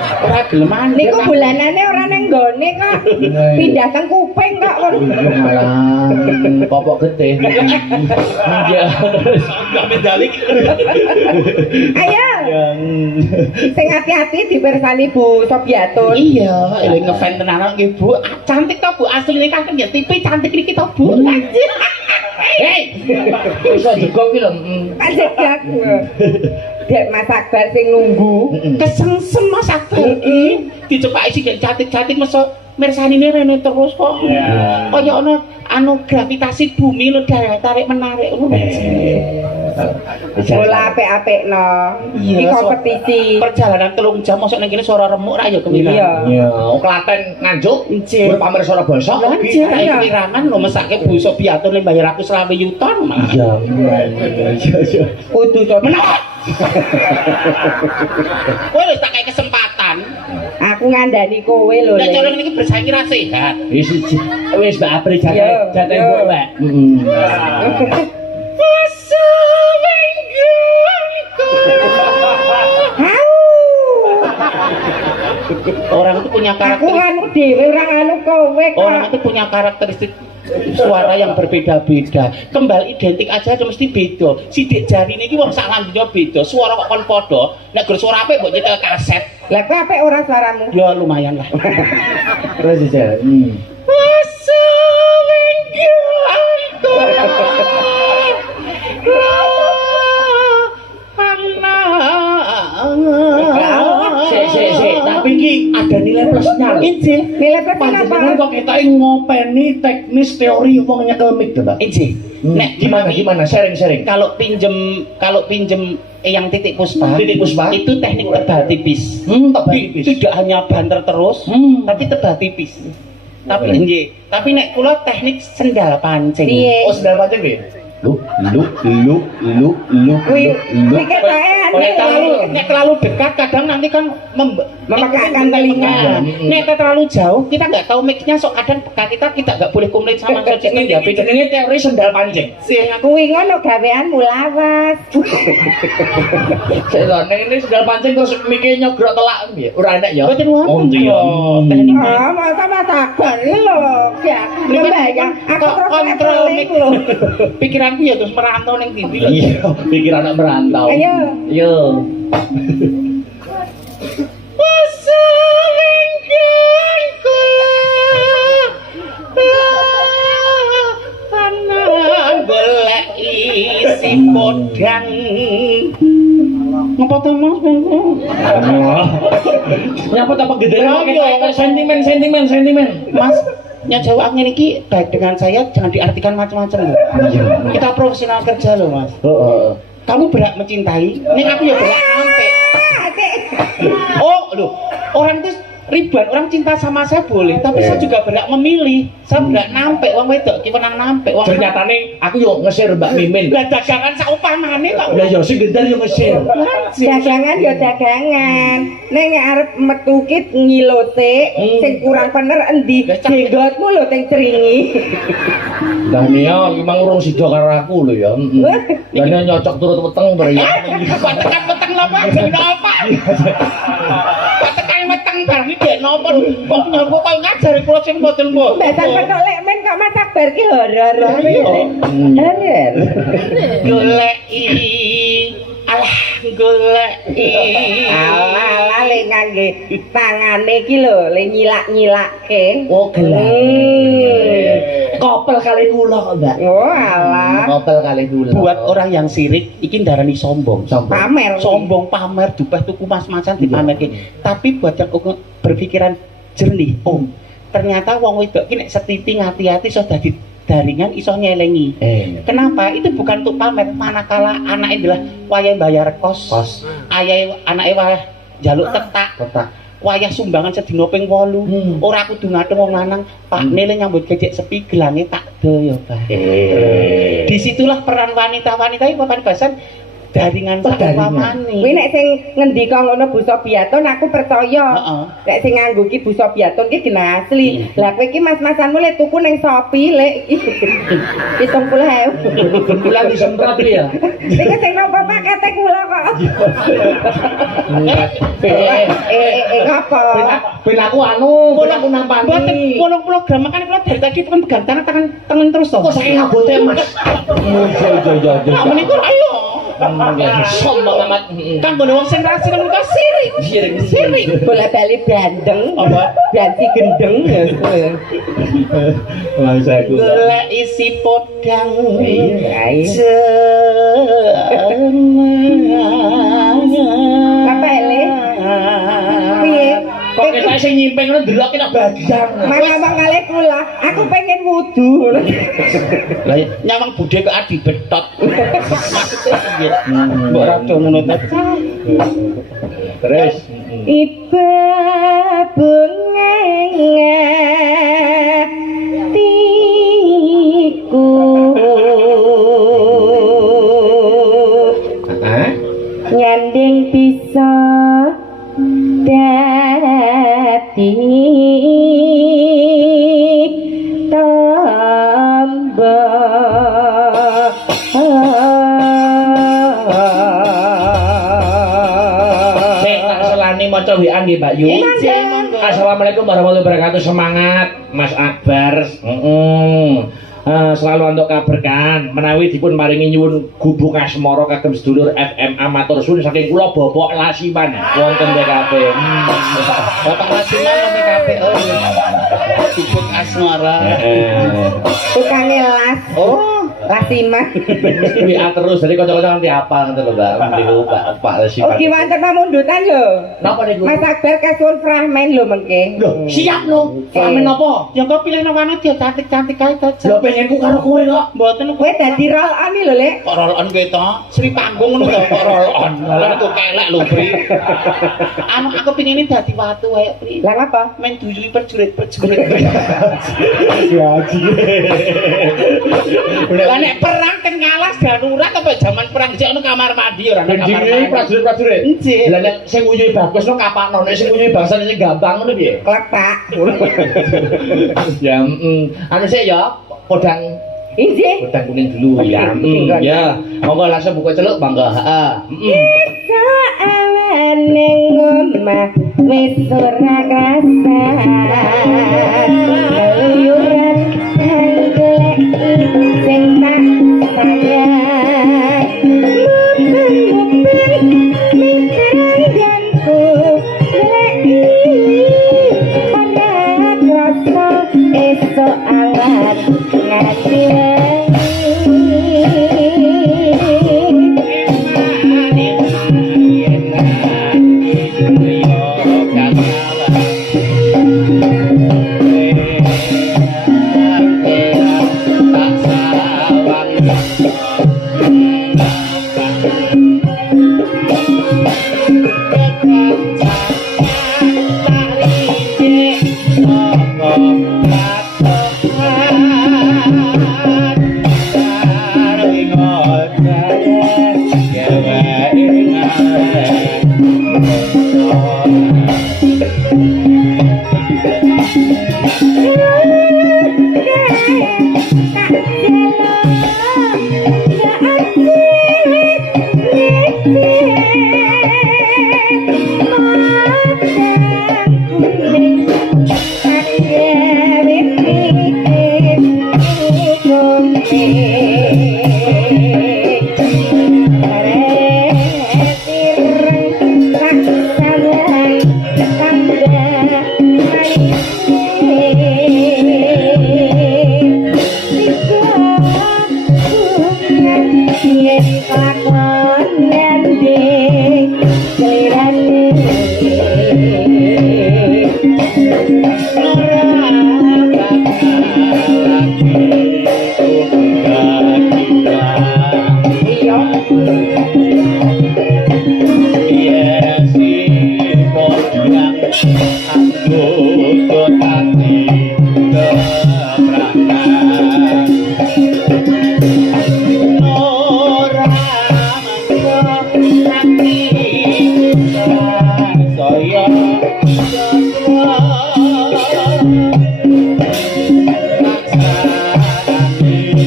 geleman. Niku bulanane ora nang nggone kok. Pindah teng kuping kok. malah popok getih. Iya. Enggak medalik. Ayo. Sing hati-hati dipersani Bu Sobiatun. Iya, eling ngefan tenan nggih Bu. Cantik to Bu, asline kan ya tipe cantik iki to Bu. Anjir. Hei. Iso juga ki lho. Panjak. Dek Mas Akbar sing nunggu. Kesengsem Mas Akbar iki. Dicepaki sing cantik-cantik mesok mirsanine rene terus kok. Kaya ana anu gravitasi bumi lho tarik menarik ngono. Bola apik-apikno. Iki Iya, kompetisi. Perjalanan 3 jam mosok ning kene suara remuk ra ya kemiran. Iya. Iya, Klaten nganjuk, Nggih. pamer suara basa. Lanjut Iya. ae kemirangan lho mesake Bu Sobiatun le bayar aku 20 juta malah. Iya. Kudu to Menang. Kowe wis tak kei kesempatan. Aku ngandani kowe lho. Nek Le. cara ngene iki bersaing ra sehat. Wis Mbak Apri Iya, jane iya. mbok, Mbak. Orang itu punya Aku karakteristik. nganu dhewe ora nganu kowe kok. Orang itu punya karakteristik suara yang berbeda-beda. Kembal identik aja mesti beda. Sidik jari niki wong sak landine beda. Suara kok kon padha. Nek gur suara apik mbok nyetel kaset. Lah kowe apik ora suaramu? Ya lumayan lah. Terus aja. Sik, tapi iki ada nilai plusnya lho. Injil. Nilai plus Panjenengan apa? kok ketoke ngopeni teknis teori wong nyekel mic to, Mbak. Injil. Nek Gimana sharing. kalau pinjem yang titik puspa, itu teknik tebal tipis. Tebal Tapi tipis. tidak hanya banter terus, tapi tebal tipis. Tapi Boleh. nggih, tapi nek kula teknik sendal pancing. Piye? Oh, sendal pancing piye? Lu. Kuwi ketoke aneh. Nek terlalu dekat kadang nanti kan Memekakkan telinga. Nek terlalu jauh kita nggak tahu mixnya sok kadang kita nggak boleh komplit sama sistem ya. Ini teori sendal pancing. Kuwi ngono gaweanmu lawas. Ini sendal pancing terus mikir nyogrok telak piye? Ora enak ya. Mboten wonten. Oh iya. Teknik Ah, masa Mas Akbar iki lho. Ya, membayang aku terus kontrol leveling lho. pikiranku ya terus merantau ning TV. Iya, pikir anak merantau. Ayo. Yo. Golek isi podang. Ngapa to Mas? Nyapa apa gede Oh, iya. sentimen. Mas, yang jawab ngene iki baik dengan saya jangan diartikan macam-macam loh. Kita profesional kerja loh Mas. Heeh. Kamu berhak mencintai, ini aku ya berhak sampai. Oh, loh, orang itu ribuan orang cinta sama saya boleh, tapi saya juga berhak memilih. Saya berhak nampek, wong wedok ki penang nampek. Wong Ternyata nih aku yo nge-share Mbak Mimin. lah dagangan sak upamane kok. Lah yo sing gendar yo nge-share. Dagangan ya dagangan. Nek arep metu ki ngilote sing kurang bener endi? Jenggotmu lho teng ceringi. Lah Nia memang urung sida karo aku lho ya. Lah Nia nyocok turut weteng bar ya. Kok tekan peteng lho Pak, jeneng apa? Kok tekan weteng barang iki napa lho? Kok nyangko kok ngajar kula sing mboten mbok. Mbatan petok lek men kok Mas Akbar ki horor. Iya. Horor. Goleki alah goleki Ala lek ngangge tangane ki lho, lek nyilak-nyilake. Oh gelap. Kopel kali kula kok Mbak. Oh alah. Kopel kali kula. buat orang yang sirik iki ndarani sombong. Pamer. Sombong pamer dupeh tuku mas-masan dipamerke. Tapi buat yang berpikiran jernih, oh ternyata wong wedok ki nek setiti ngati-ati iso dadi daringan iso nyelengi. Kenapa? Itu bukan untuk pamer, manakala anaknya adalah wayah bayar kos, Kos. ayah anaknya wayah jaluk tetak. Kotak. wayah sumbangan sedina ping 8. Ora kudu ngadeng wong lanang, Pak Nele nyambut gejek sepi gelange tak do ya, Pak. Disitulah peran wanita-wanita iki papan basan daringan pamane. Kuwi nek sing ngendika ngono Bu Sobiaton aku percaya. Heeh. Nek sing nganggo ki Bu Sobiaton ki genah asli. Lah kowe ki mas-masanmu lek tuku ning Shopee lek 70.000. Pulang disemprot ya. Iki sing nopo pakete kula kok. Ngapa? Ben aku anu, ben aku nampani. Mboten 80 gram makane kula dari tadi tekan pegang tangan terus to. Kok saking abote, Mas? Yo. Nah, menika ayo. Sombong amat. Kanggo wong sing rasis menika siring. Bola-bali bandeng. Apa? Ganti gendeng ya. Golek isi podang. Apa ele? Piye? Kok kita sing nyimpeng ngono ndelok kita badang. Mangabang kalih kula, aku pengen wudu. Lah nyawang budhe kok adi betot. Maksudnya piye? Mbok ra do ngono ta. Terus Iba bunga ngatiku nyanding bisa dadi maca WA nggih Mbak Yu. Assalamualaikum warahmatullahi wabarakatuh. Semangat Mas Akbar. Selalu untuk kaberkan menawi dipun maringi nyuwun gubuk asmara kagem sedulur FM matur suwun saking kula Bapak Lasiman wonten TKP. Bapak Lasiman wonten TKP. Gubuk asmara. Tukang las. Oh, Lasiman. WA terus dari kanca-kanca nanti apa ngoten lho Mbak. Niku Pak Lasiman. Oh, kiwanten pamundutan lho. Napa niku? Mas Akbar kasuwun fragmen lho mengke. Lho, siap lho. Fragmen napa? ya kok pilih warna dia cantik-cantik kae to. Lho pengenku karo kowe kok. Mboten Kowe dadi roll on lho, Lek. kok roll on kowe to. Sri panggung ngono lho kok roll on. Lah kok kelek lho, Pri. Anu aku pengin dadi watu wae, Pri. Lah ngapa? Men duyui perjurit-perjurit. Gaji. Lah nek perang teng ngalas darurat apa zaman perang sik ono kamar mandi ora nang kamar mandi. prajurit-prajurit. Nggih. Lah nek sing nguyuhi bagus no kapakno, nek sing nguyuhi bangsa sing gampang ngono piye? Klepak. Ya, anu sik ya, podang Injih. podang kuning dulu ya. Ya, monggo langsung buka celuk monggo. Heeh. Bisa awan ning omah wis ora krasa. Keluyuran golek sing tak sayang. Mumpung mitangganku golek ana krasa esuk awan nganti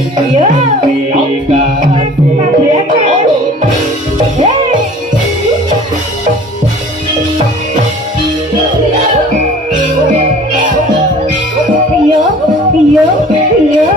Iya. Tabrakan. Hei. Iya, iya, iya.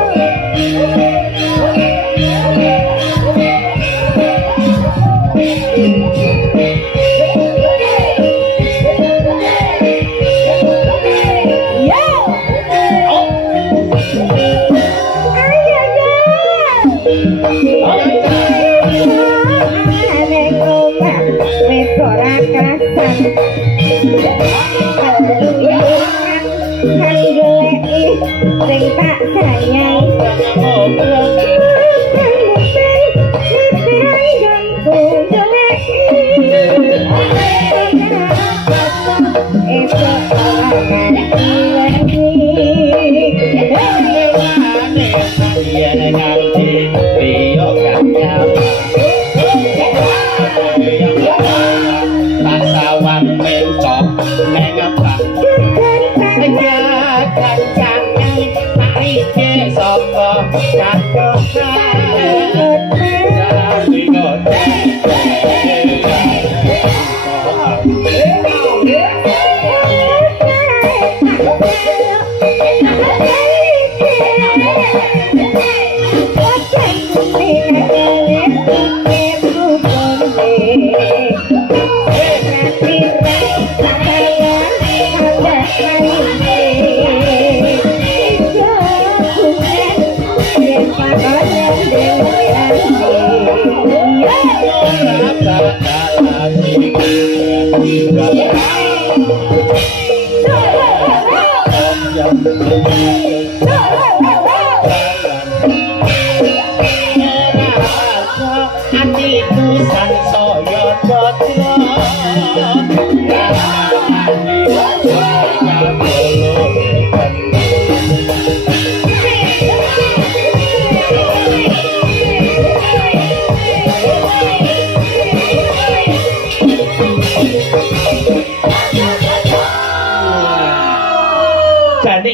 Sing tak sayang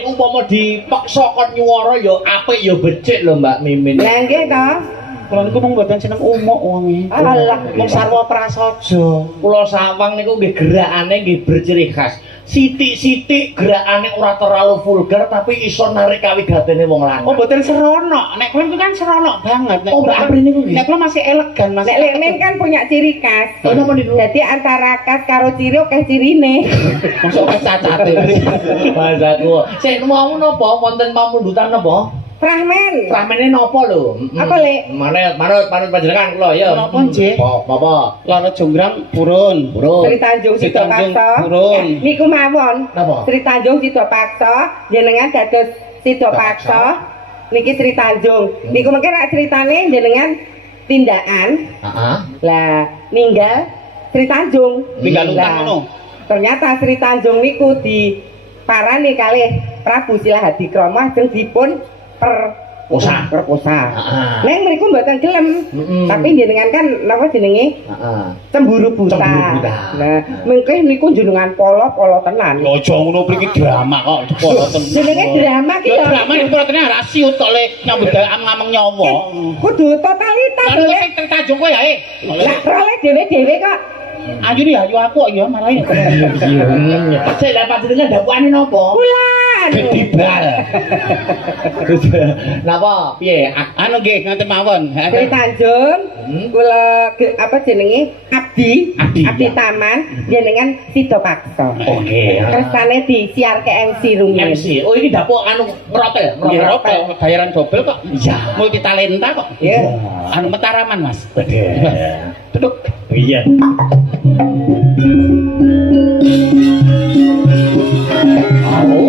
umpama dipaksa kon nyuwara ya apik ya becik lho Mbak Mimin. Lah nggih to. Kula niku mung mboten seneng umuk wonge. Alah, mung sarwa prasaja. Kula sawang niku nggih gerakane nggih berciri khas. Sithik-sithik gerakane ora terlalu vulgar tapi iso narik kawigatene wong lanang. Oh, mboten seronok. Nek kula niku kan seronok banget. Nek Oh, Mbak Apri niku nggih. Nek kula masih elegan, Mas. Nek Lekmen kan punya ciri khas. Oh, napa niku? Jadi antara khas karo ciri akeh cirine. Masuk ke cacate. Masaku. Sik mau napa wonten pamundutan napa? Prahmen. Ramene napa lho? Apa, Lek? Manut panjenengan kula ya. Napa, Nggih? Apa? Lara Jonggrang purun. Sri Tanjung Sri Sida Tanjung Paksa. purun. Ya, niku mawon. Napa? Sri Tanjung Sida Paksa jenengan dados Sida Paksa. Niki Sri Tanjung. Niku mengke rak critane jenengan tindakan. Heeh. Lah ninggal Sri Tanjung. Ninggal Lah, utang ngono. Ternyata Sri Tanjung niku diparani kalih Prabu Silahadikrama ajeng dipun perkosa. Heeh. Neng mriku mboten gelem. Tapi jenengan kan napa jenenge? Heeh. Cemburu buta. Cemburu buta. Nah, mengke niku jenengan polo tenan. Aja ngono mriki drama kok dipolo ten. Jenenge drama ki Ya drama niku ternyata rasiut tok le nyambut gawe ngameng nyawa. Kudu totalitas Lah lho. nek Tanjung kowe ya. Lah role dhewe-dhewe kok. Ayo nih ayo aku ya malah ini. Sik lah panjenengan dakwahane napa? Bulan. Kedibal. Napa? Piye? Anu nggih ngoten mawon. Sri Tanjung kula apa jenenge? Abdi Taman jenengan Sida Paksa. Oke. Kersane disiarke MC rumiyin. MC. Oh ini dapur anu ngerotel. Nggih ropel bayaran dobel kok. Iya. Multi talenta kok. Ya. Anu Mataraman, Mas. Duduk. Iya. Halo.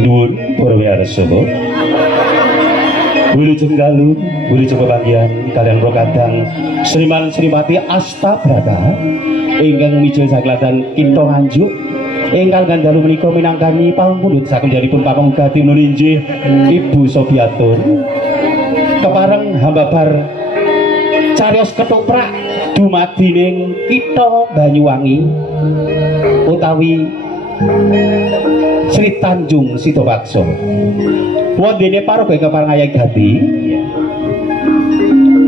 Nuwun para warsa. Wilujeng dalu, wilujeng pepanggihan kalian Prokadang Sriman Srimati Astabrata ingkang mijil saklatan Kinto Nganjuk ingkang gandalu menika minangkani pamundhut saking daripun Pamungkati nulinjih Ibu Sobiatun kepareng hambabar cariyos ketoprak dumadining Kitha Banyuwangi utawi Sri Tanjung Sidowaksa. Wondene paraga ingkang parangayang gati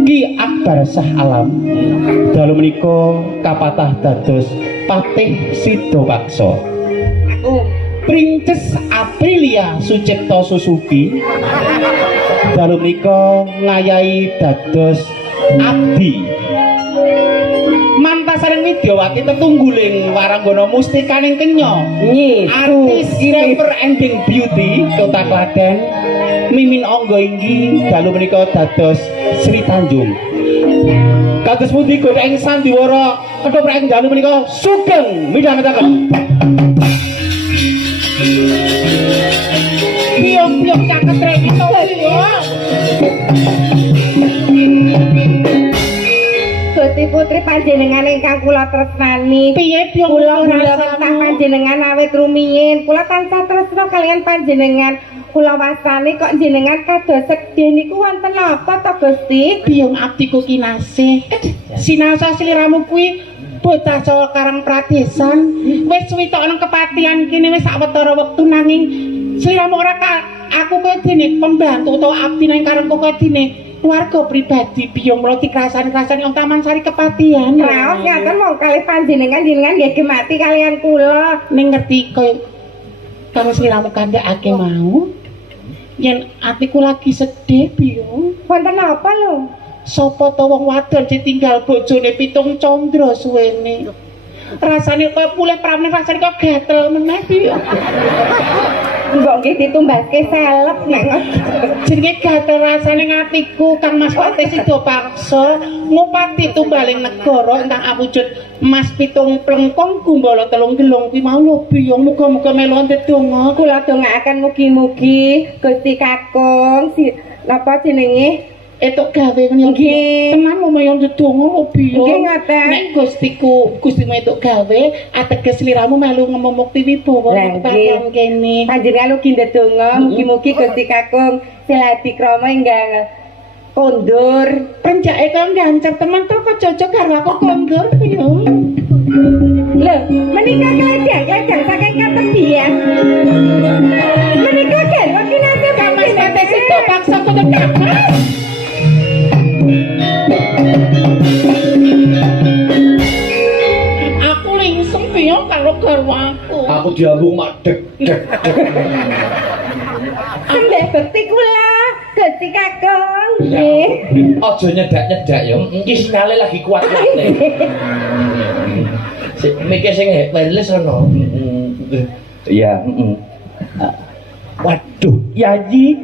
Ki Akbar Shah Alam dalu menika kapatah dados Patih Sidowaksa. Princess Aprilia Sucipto Susuki dalu menika ngayahi dados abdi. Mantasaring Widyawati tetungguling waranggana mustikaning kenya. Artis Never Ending Beauty Kota Klaten mimin angga inggih dalu menika dados Sri Tanjung. Kados pundi godha ing sandiwara ketoprak ing dalu menika sugeng midhangetaken. Piye-piye caket rek to Gusti Putri panjenengan ingkang kula tresnani. piye piye Kula wentah panjenengan awit rumiyin. Kula tansah tresna kaliyan panjenengan. Kula wastani kok jenengan kados sedih niku wonten apa to Gusti? piye abdiku kinasih. Sinasa sliramu kuwi bocah Jawa Karang Pradesan. Wis suwi tok nang kepatihan kene wis sawetara wektu nanging sliramu ora aku kaya dene pembantu utawa abdi nang karangku kaya dene keluarga pribadi biyong mlo dikrasan-krasan ing Taman Sari kepatihan. Raos ngaten mong kalih panjenengan jenengan nggih gemati kalian kula. Ning ngerti kaya karo sliramu kandhakake mau yen atiku lagi sedih biyong. Wonten apa lho? Sapa to wong wadon ditinggal bojone 7 candra suwene. Rasane kaya pulih pramene rasane kaya gatel meneh biyong. Mbok nggih ditumbaske selep nek Jenenge gatel rasane ngatiku Kang Mas Patih Sidowaksa ngupati tumbaling negara ingkang awujud emas 7 plengkong gumbala 3 gelung kuwi mau lho biyong muga-muga melu ndedonga. kula dongaaken mugi-mugi Gusti Kakung napa jenenge Etuk gawe ngene Nggih. tenan lumaya ndedonga lho biyong. Nggih ngoten. Nek Gustimu etuk gawe ateges sliramu melu ngemumukti wibawa Lah, kepatihan kene. panjenengan ugi ndedonga mugi-mugi Gusti Kakung siladi krama ingkang kondur. Penjake kang gancep temen to kok cocok karo aku kondur biyong. Lho, menika kledang saking katembian. Menika garwa kinasih Kang Mas Patih Sidowaksa kudu kapas. Aku lingsem biyong karo garwaku. Aku diambung mak dek dek. Sembah bekti kula Gusti Kakung. Nggih. Aja nyedak-nyedak ya. Iki sinyale lagi kuat-kuate. Sik mikir sing wireless ono. Iya, waduh, Yayi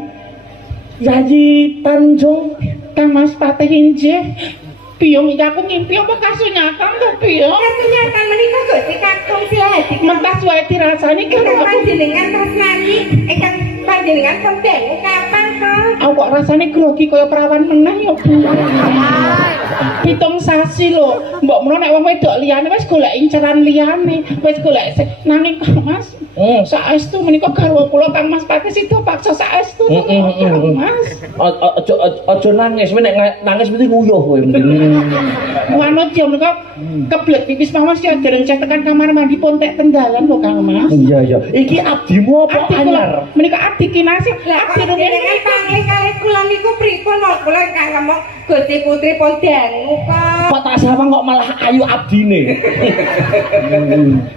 Tanjung. Kang Mas Patih injih. Biyong iki aku ngimpi apa kasunyatan to biyong? Kasunyatan menika Gusti Kakung siladi. Mentas wae dirasani karo Ingkang aku. panjenengan tresnani, ingkang panjenengan sembah kapan to? Aku kok rasane grogi kaya perawan meneh ya, Bu. 7 sasi lho. Mbok menawa nek wong wedok liyane wis golek inceran liyane, wis golek nanging Kang Mas. Saestu menika garwa kula Kang Mas Patih Sidowaksa saestu. Kang Mas. Aja nangis, nek nangis mesti nguyuh kowe. Manut ya menika keblek pipis mawon sih dereng cek tekan kamar mandi pontek tendalan lho Kang Mas. Iya. Iki abdimu apa Abdi anyar? kula menika abdi kinasih. Lah Abdi panjenengan panglih kalih kula niku pripun wong kula ingkang ngomong Gusti Putri pun dangu kok. Kok tak sawang kok malah ayu abdine.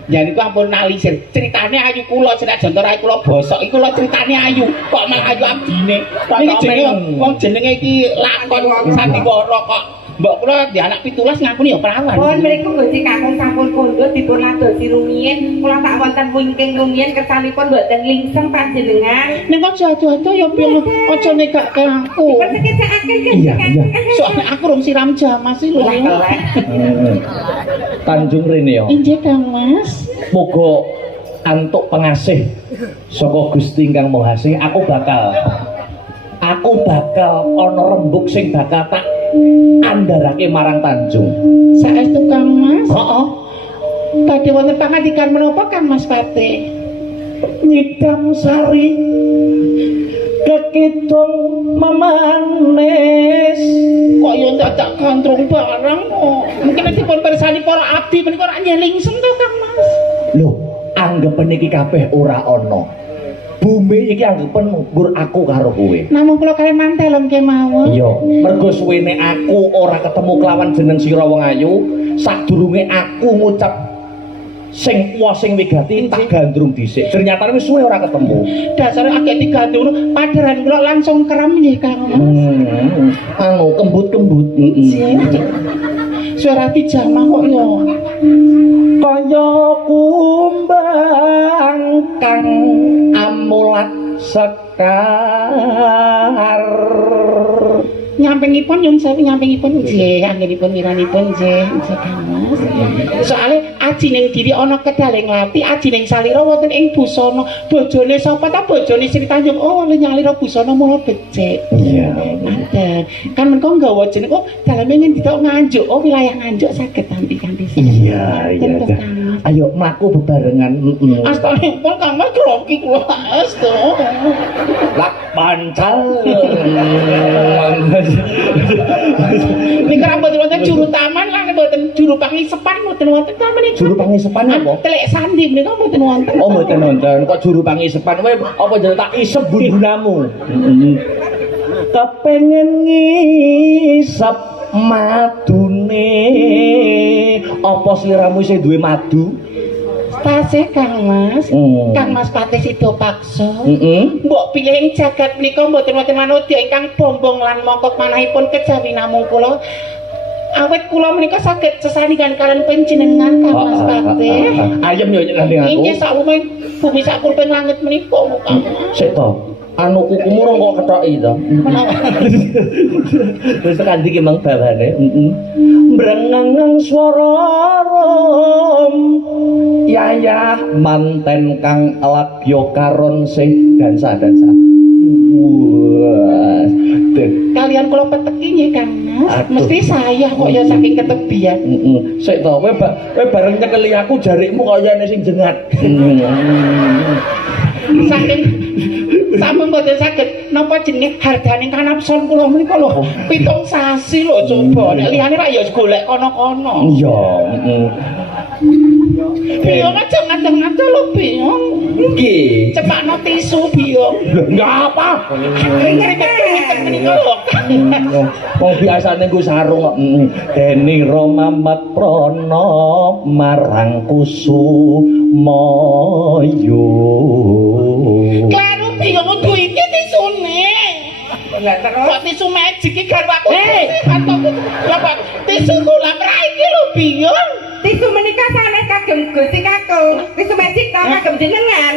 Ya niku ampun nalisir. Ceritane ayu kula cedak jontor ayu kula bosok iku lho ceritane ayu. Kok malah ayu abdine. Niki jenenge wong jenenge iki lakon sandiwara kok. Mbok kula di anak 17 ngakuni ya perawan. Pun mriku Gusti Kakung sampun pundhut dipun ladosi rumiyin. Kula tak wonten wingking rumiyin kersanipun mboten lingsem panjenengan. Ning kok jago-jago ya piye aja negake aku. Persekitaken Gusti Kakung. Soalnya aku rung siram jamas iki lho. Tanjung rene ya. Injih Kang Mas. Moga antuk pengasih saka Gusti ingkang Mahasih. Aku bakal ana rembug sing bakal tak andharake marang Tanjung. Saestu Kang Mas. Heeh. Badhe wonten pangandikan menapa Kang Mas Patih? Nyidam sari kekidung memanis. Kok yo dadak gandrung barang kok. Mungkin dipun pirsani para abdi menika ora nyelingsem to Kang Mas. Lho, anggapan iki kabeh ora ana. Bumi iki anggapan nggur aku karo kowe. Namung kula kalian mantelem kemawon. Iya, mergo suwene aku ora ketemu kelawan jeneng sira wong ayu, sadurunge aku ngucap sing wah sing wigati tak gandrung dhisik. Ternyata wis suwe ora ketemu. Dasare akeh digandrung padheran kula langsung kerem nggih Kang Mas. Anu kembut-kembut. Suara dijamah kok ya. Kaya kumbang kang amulat sekar. Nyampingipun nyun sewu nyampingipun nggih, anggenipun miranipun nggih, Kang Mas. Soale aji ning diri ana kedale nglati, aji ning salira wonten ing busana. Bojone sapa ta bojone Sri Tanjung? Oh, nyalira busana mula becik. Iya. Nanten. Kan mengko nggawa jeneng kok daleme ngendi tok Nganjuk. Oh, wilayah Nganjuk saged tampi-tampi. Iya, iya. Ayo mlaku bebarengan. Astanipun Kang Mas grogi kula astu. Lak pancal. Nek ora mboten wonten juru taman lan mboten juru pangisepan mboten wonten taman iki. Juru pangisepan apa? Telek sandi menika mboten wonten. Oh, mboten wonten. Kok juru pangisepan kowe apa jeneng tak isep bundunamu? Kepengen ngisep madune. Apa sliramu isih duwe madu? Tasih Kang Mas. Kang Mas Patih Sida Paksa. Mbok piye ing jagat menika mboten wonten manungsa ingkang bombong lan mongkok manahipun kejawi namung kula. Awit kula menika saged sesandingan kalian panjenengan Kang Mas Patih. Ayem yo nyelanding aku. Inggih sakwume bumi sak pulpen langit menika Kang Mas. Sik to. Anu kukumu rong kok kethoki to. Wis tekan iki mang bawane. Brengeng swara rom. Yayah manten kang lagya karon sih dansa-dansa. Wah. Kalian kula peteki nggih Kang Mas. Mesti saya kok ya saking ketebian. Sik to, kowe bareng nyekeli aku jarikmu kaya sing jengat. Saking sampun boten saged napa jenenge hardane kanapson kula menika lho 7 sasi lho coba nek liyane ra ya golek kono-kono. Iya, Biong aja ngaceng-ngaceng lho Biong. nggih. Cepakno tisu Biong. Enggak apa. Ngribet menika lho. Wong biasane nggo sarung kok. Dene Mamat Prana marang Kusumoyo. Kleru Biong kudu iki tisune. Lah terus Kok tisu magic iki garwaku. Lah kok tisu kula ra iki lho Biong. tisu menika sanes kagem Gusti Kakung. Tisu magic ta kagem jenengan.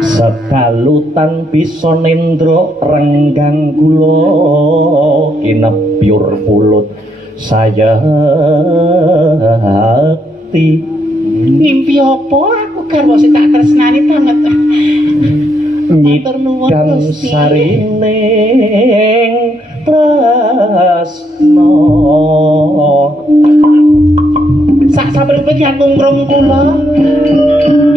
Sekalutan bisa nendra renggang kula kinepyur pulut saya hati. Mimpi apa aku garwa sing tak tresnani banget. Matur nuwun Nyidam Gusti. sarining tresno. Sak saben nyambung rong kula.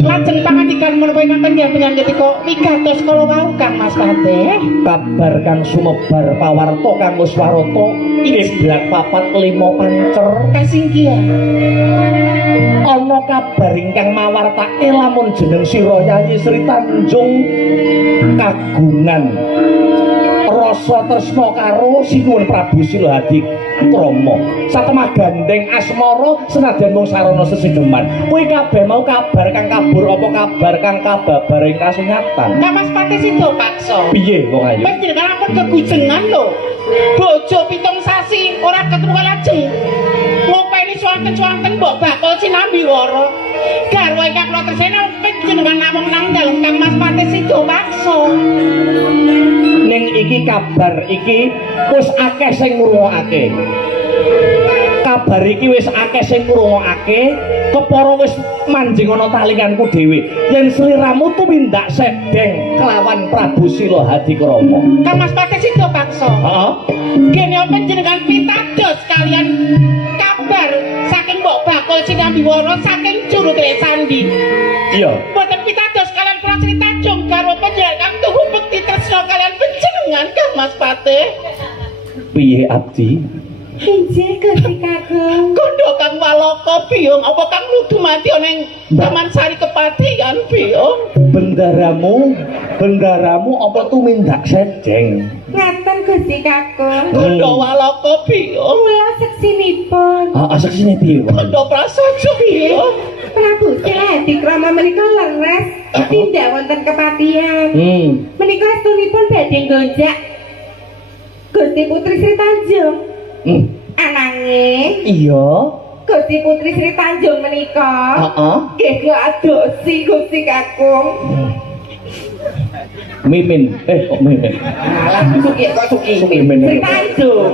Lajeng pangandikan menapa ingkang panjenengan ketika wigatos kala wau Kang Mas Patih. Kabar kang sumebar pawarta kang Muswarata Kiblat 4-5 pancer. Kasingkihan. Ana kabar ingkang mawartake lamun jeneng sira Yayi Sri Tanjung kagungan rasa tresna karo Sinuwun Prabu Silahadi Krama. Satemah gandeng asmara senadyan mung sarana sesideman. Kuwi kabeh mau kabar kang kabur apa kabar kang kababar ing kasunyatan. Kang Mas Patih Sida Paksa. Piye wong ayu? Panjenengan ampun kegujengan lho. Bojo 7 sasi ora ketemu lajeng. Ngopeni suwanten-suwanten mbok bakul sinambi wara. Garwa ingkang kula tresna panjenengan namung nang dalem Kang Mas Patih Sida Paksa. Ning iki kabar iki wis akeh sing ngrungokake. Kabar iki wis akeh sing ngrungokake, kepara wis manjing ana talinganku dhewe. Yen sliramu tumindak sedeng kelawan Prabu Silahadi Krama. Kang Mas Patih Sida Paksa. Heeh. Kene panjenengan pitados kalian kabar saking Mbok Bakul Sinambi Wara saking Juru Telek Sandi. Iya. Boten pitados kalian kula Sri Tanjung garwa panjenengan kang tuhu bekti tresna kalian panjenengan Kang Mas Patih. Piye abdi? Injih Gusti Kakung. Kondo Kang Walaka Biung apa Kang nudu mati ana ing Taman Sari Kepatihan Biong. Bendaramu apa tumindak sedeng? Ngaten Gusti Kakung. Kondo Walaka Biong. Kula seksinipun. Seksine piye, Wong? Kondo Prasaja Biong. Prabu Seladi Krama menika leres tindak wonten kepatihan. Menika astunipun badhe gonjak Gusti Putri Sri Tanjung. Ananging Iya. Gusti Putri Sri Tanjung menika nggih adosi Gusti Kakung. Mimin. Kok Mimin? Suki kok Suki. Mimin. Sri Tanjung.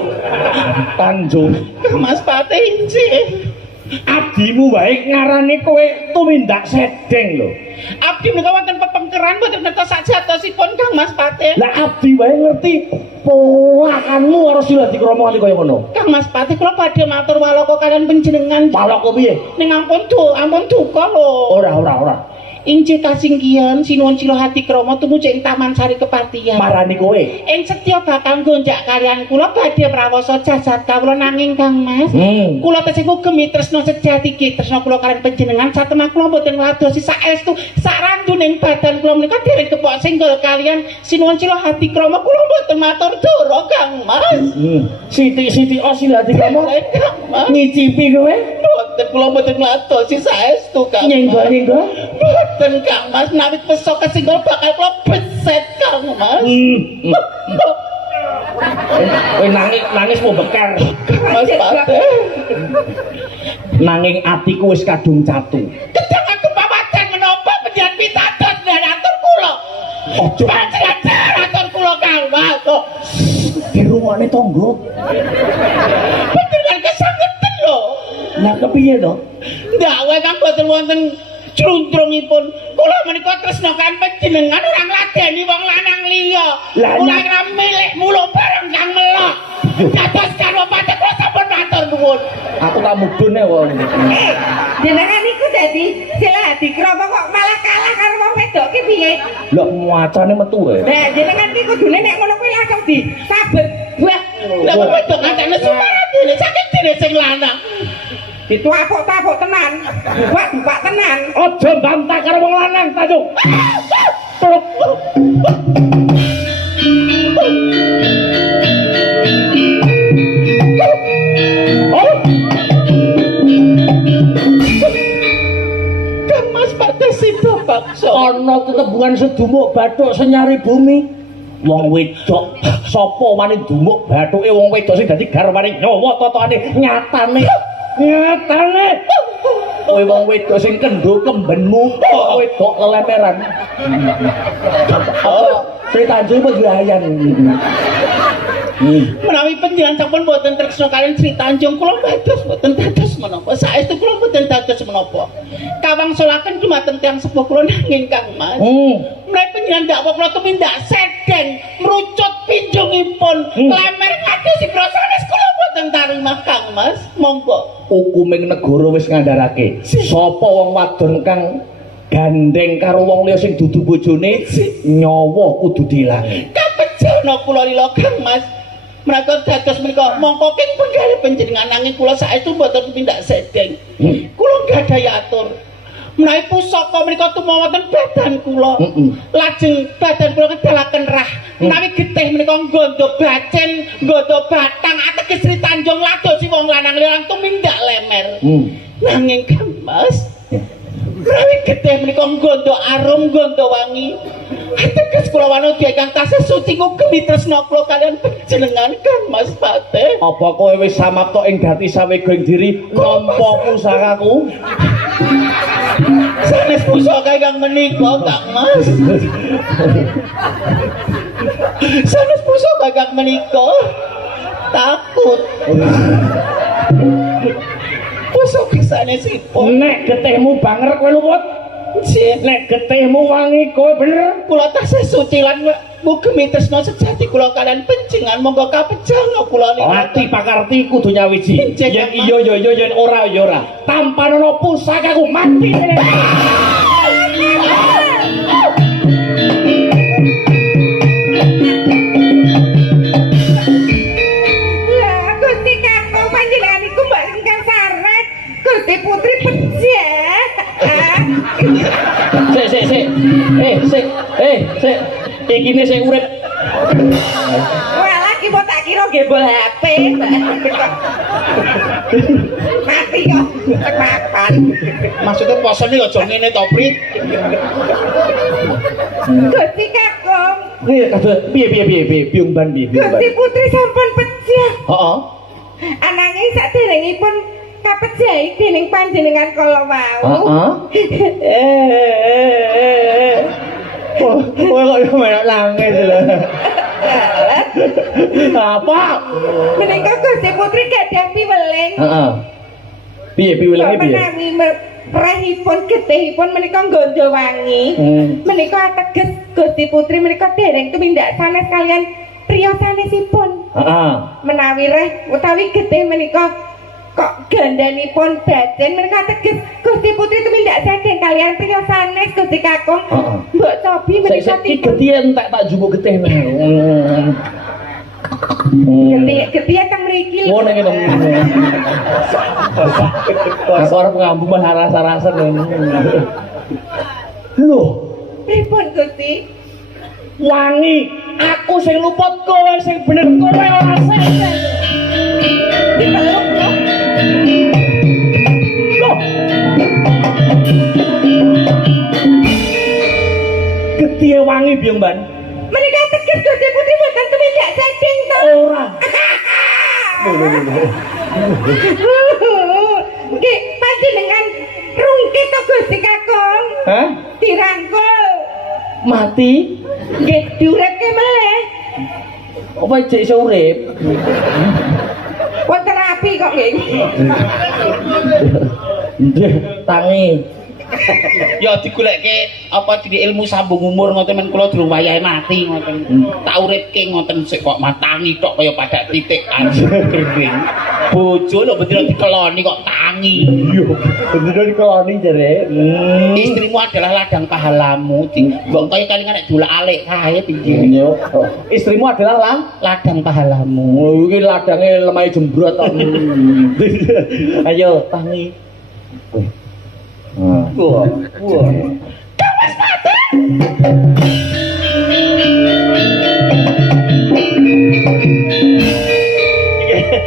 Tanjung. Mas Pate injih. Abdimu wae ngarani kowe tumindak sedeng lho. Abdi menika wonten pepengkeran mboten ngertos sajatosipun Kang Mas Pate. Lah abdi wae ngerti powakanmu ora Siladi Krama nganti kaya ngono. Kang Mas Pate kula badhe matur walaka kalian panjenengan. Walaka piye? Ning ampun duka lho. Ora. Injih kasinggihan sinuwun sila hati krama tumuju ing Taman Sari Kepatihan. Marani kowe. Ing setya bakal gonjak kalian kula badhe prawasa jasad kawula nanging Kang Mas. Kula tesih ngugemi tresna sejati ki tresna kula kalian panjenengan satemah kula boten ngladosi saestu saranduning badan kula menika dereng kepok singgol kalian sinuwun sila hati krama kula boten matur dora Kang Mas. Siti Siladi Krama ngicipi kowe? Boten kula boten ngladosi saestu Kang. Nyenggo. Boten Kang Mas, nawit pesok kesinggol bakal kula beset Kang Mas. Kowe nangis mau bekar. Mas Pate. Nanging atiku wis kadung catu. Kedang aku pawajan menapa penjenengan pitados dan atur kula. Ojo Panjenengan atur kula Kang Mas. dirungokne tangga. Panjenengan kesangeten lho. Lah kepiye to? Ndakwe Kang boten wonten Cruntrungipun kula menika tresna kan panjenengan ora ngladeni wong lanang liya. Kula ora milik mulo bareng Kang Melok. Dados karo pate kula sampun matur nuwun. Aku tak mudune wong. Jenengan iku dadi Siladi Krama kok malah kalah karo wong wedok ki piye? Lah muacane metu e. Nah, jenengan ki kudune nek ngono kuwi langsung disabet buah. Lah wong wedok ngandane suara dene saking dene sing lanang. Dituapuk-tapuk tenan. Buak tenan. Aja bantah karo wong lanang, Tanjung. Kang Mas Pate sida paksa. Ana tetembungan sedumuk bathuk senyari bumi. Wong wedok sapa wani dumuk bathuke wong wedok sing dadi garwane nyawa totone nyatane kowe wong wedok sing kendho kembenmu wedok lelemeran. Sri Tanjung pegayan. Menawi panjenengan sampun boten tresna kalian Sri Tanjung kula boten dados menapa. Saestu kula boten dados menapa. Kawangsulaken dumateng tiyang sepuh kula nanging Kang Mas. Menawi panjenengan dakwa kula tumindak sedeng mrucut pinjungipun lemer ngadosi prosanes kula boten tarimah Kang Mas. Monggo. Hukuming negara wis ngandharake sapa wong wadon kang gandeng karo wong liya sing dudu bojone nyawa kudu diilangi. Kapejana kula lila Kang Mas. Menawi dados menika mongko king penggalih panjenengan nanging kula saestu boten tumindak sedeng. Kula gadhahi atur. Menawi pusaka menika tumawonten badan kula. Lajeng badan kula kedalaken rah. Menawi getih menika nggondo bacen, nggondo batang ateges Sri Tanjung ladosi wong lanang liya tumindak lemer. Nanging Kang Mas, menawi getih menika nggondo arum, nggondo wangi. Ateges kula wanodya ingkang tasih suci ngugemi tresna kula kaliyan panjenengan Kang Mas Pate. Apa kowe wis samapta ing gati sawega ing diri nampa pusakaku? Sanes pusaka ingkang menika Kang Mas. Sanes pusaka ingkang menika takut. Pusaka sanesipun. Nek getihmu banger kowe luwet. Nek getihmu wangi kowe bener. Kula tasih suci lan ngugemi tresna sejati kula kaliyan panjenengan monggo kapejana kula Ati pakarti kudu nyawiji. Yen iya ya iya yen ora ya ora. Tanpa ana pusakaku mati. Lah Gusti Kakung panjenengan iku mbak ingkang sarek. Gusti Putri pejah. sik. Sik. Iki sik urip. Walah ki mau tak kira gembol HP. Mati kok makan. Maksudnya posone aja ngene to, Prit. Gusti Kakung. Piye Biung Ban piye. Gusti Putri sampun pejah. Heeh. Ananging saderengipun kapejahi dening panjenengan kala wau. Kowe kok menak nangis lho. Apa? Menika Gusti Putri gadah piweling. Heeh. Piye piwelinge piye? Menawi prahipun getihipun menika nggondo wangi. Menika ateges Gusti Putri menika dereng tumindak sanes kalian priya sanesipun. Heeh. Menawi reh utawi getih menika kok gandanipun baden menika ateges Gusti Putri tumindak saden kalian priya sanes Gusti Kakung. Heeh. Mbok Cobi menika Iki getih entek tak jupuk getih. getih teng mriki. Oh nek ngene. Aku arep ngambu malah rasa-rasa ngono. Lho, Pripun Gusti? wangi. Aku sing luput kowe sing bener kowe ora sing. Dipeluk lho. Loh. Getih wangi Biung Ban. Menika ateges Gusti Putri mboten tumindak saden to. Ora. Nggih, panjenengan rungkit to Gusti Kakung. Hah? Dirangkul. Mati? Nggih, diuripke meleh. Apa jek iso urip? Wonten rapi kok nggih. Nggih, tangi. Ya digoleke apa di ilmu sambung umur ngoten men kula durung wayahe mati ngoten. Tak uripke ngoten sik kok matangi tok kaya pada titik anjing. Bojo lho bener dikeloni kok tangi. Iya, bener dikeloni jare. Istrimu adalah ladang pahalamu, Cing. Mbok kaya kalingan nek dolak alik kae piye. Iya. Istrimu adalah Ladang pahalamu. Oh, iki ladange lemah jembrot kok. Ayo, tangi. Wah.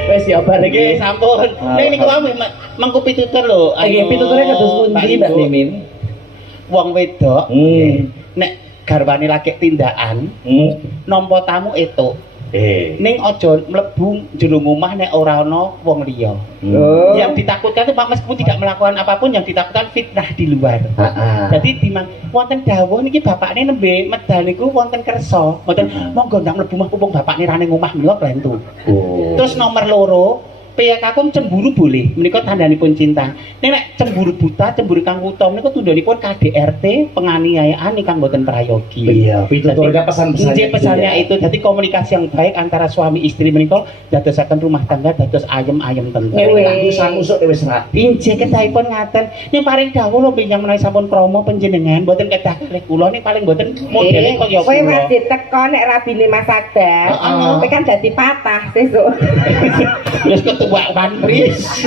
Wes ya bar Nggih, iki. sampun. Nek niku wae mengko pitutur lho. Iki pituture kados pundi Mbak Mimin? Wong wedok nek garwane lagi tindakan nampa tamu etuk. Ning aja mlebu jero omah nek ora ana wong liya. Yang ditakutkan itu Pak meskipun tidak melakukan apapun yang ditakutkan fitnah di luar. Jadi dimang wonten dawuh niki bapakne nembe medal niku wonten kersa. Mboten monggo ndak mlebu mah pumpung bapakne ra ning omah mila klentu. Terus nomor loro, Piyai Kakung cemburu boleh, menika tandhanipun cinta. Nek cemburu buta, cemburu kang wuta menika tundhanipun KDRT, penganiayaan ingkang boten prayogi. Iya, pituturnya pesan-pesannya. Nggih, pesannya itu. Jadi komunikasi yang baik antara suami istri menika dadosaken rumah tangga dados ayem-ayem tentrem. Usuk wis ra. Injih ketahipun ngaten. Ning paring dawuh lho pinjang menawi sampun krama panjenengan boten kedah kalih kula ning paling boten modele kaya Kowe kula. wis diteko nek rabine Mas Sadar. Heeh. Kowe kan dadi patah sesuk. Wis ketuwak pantris.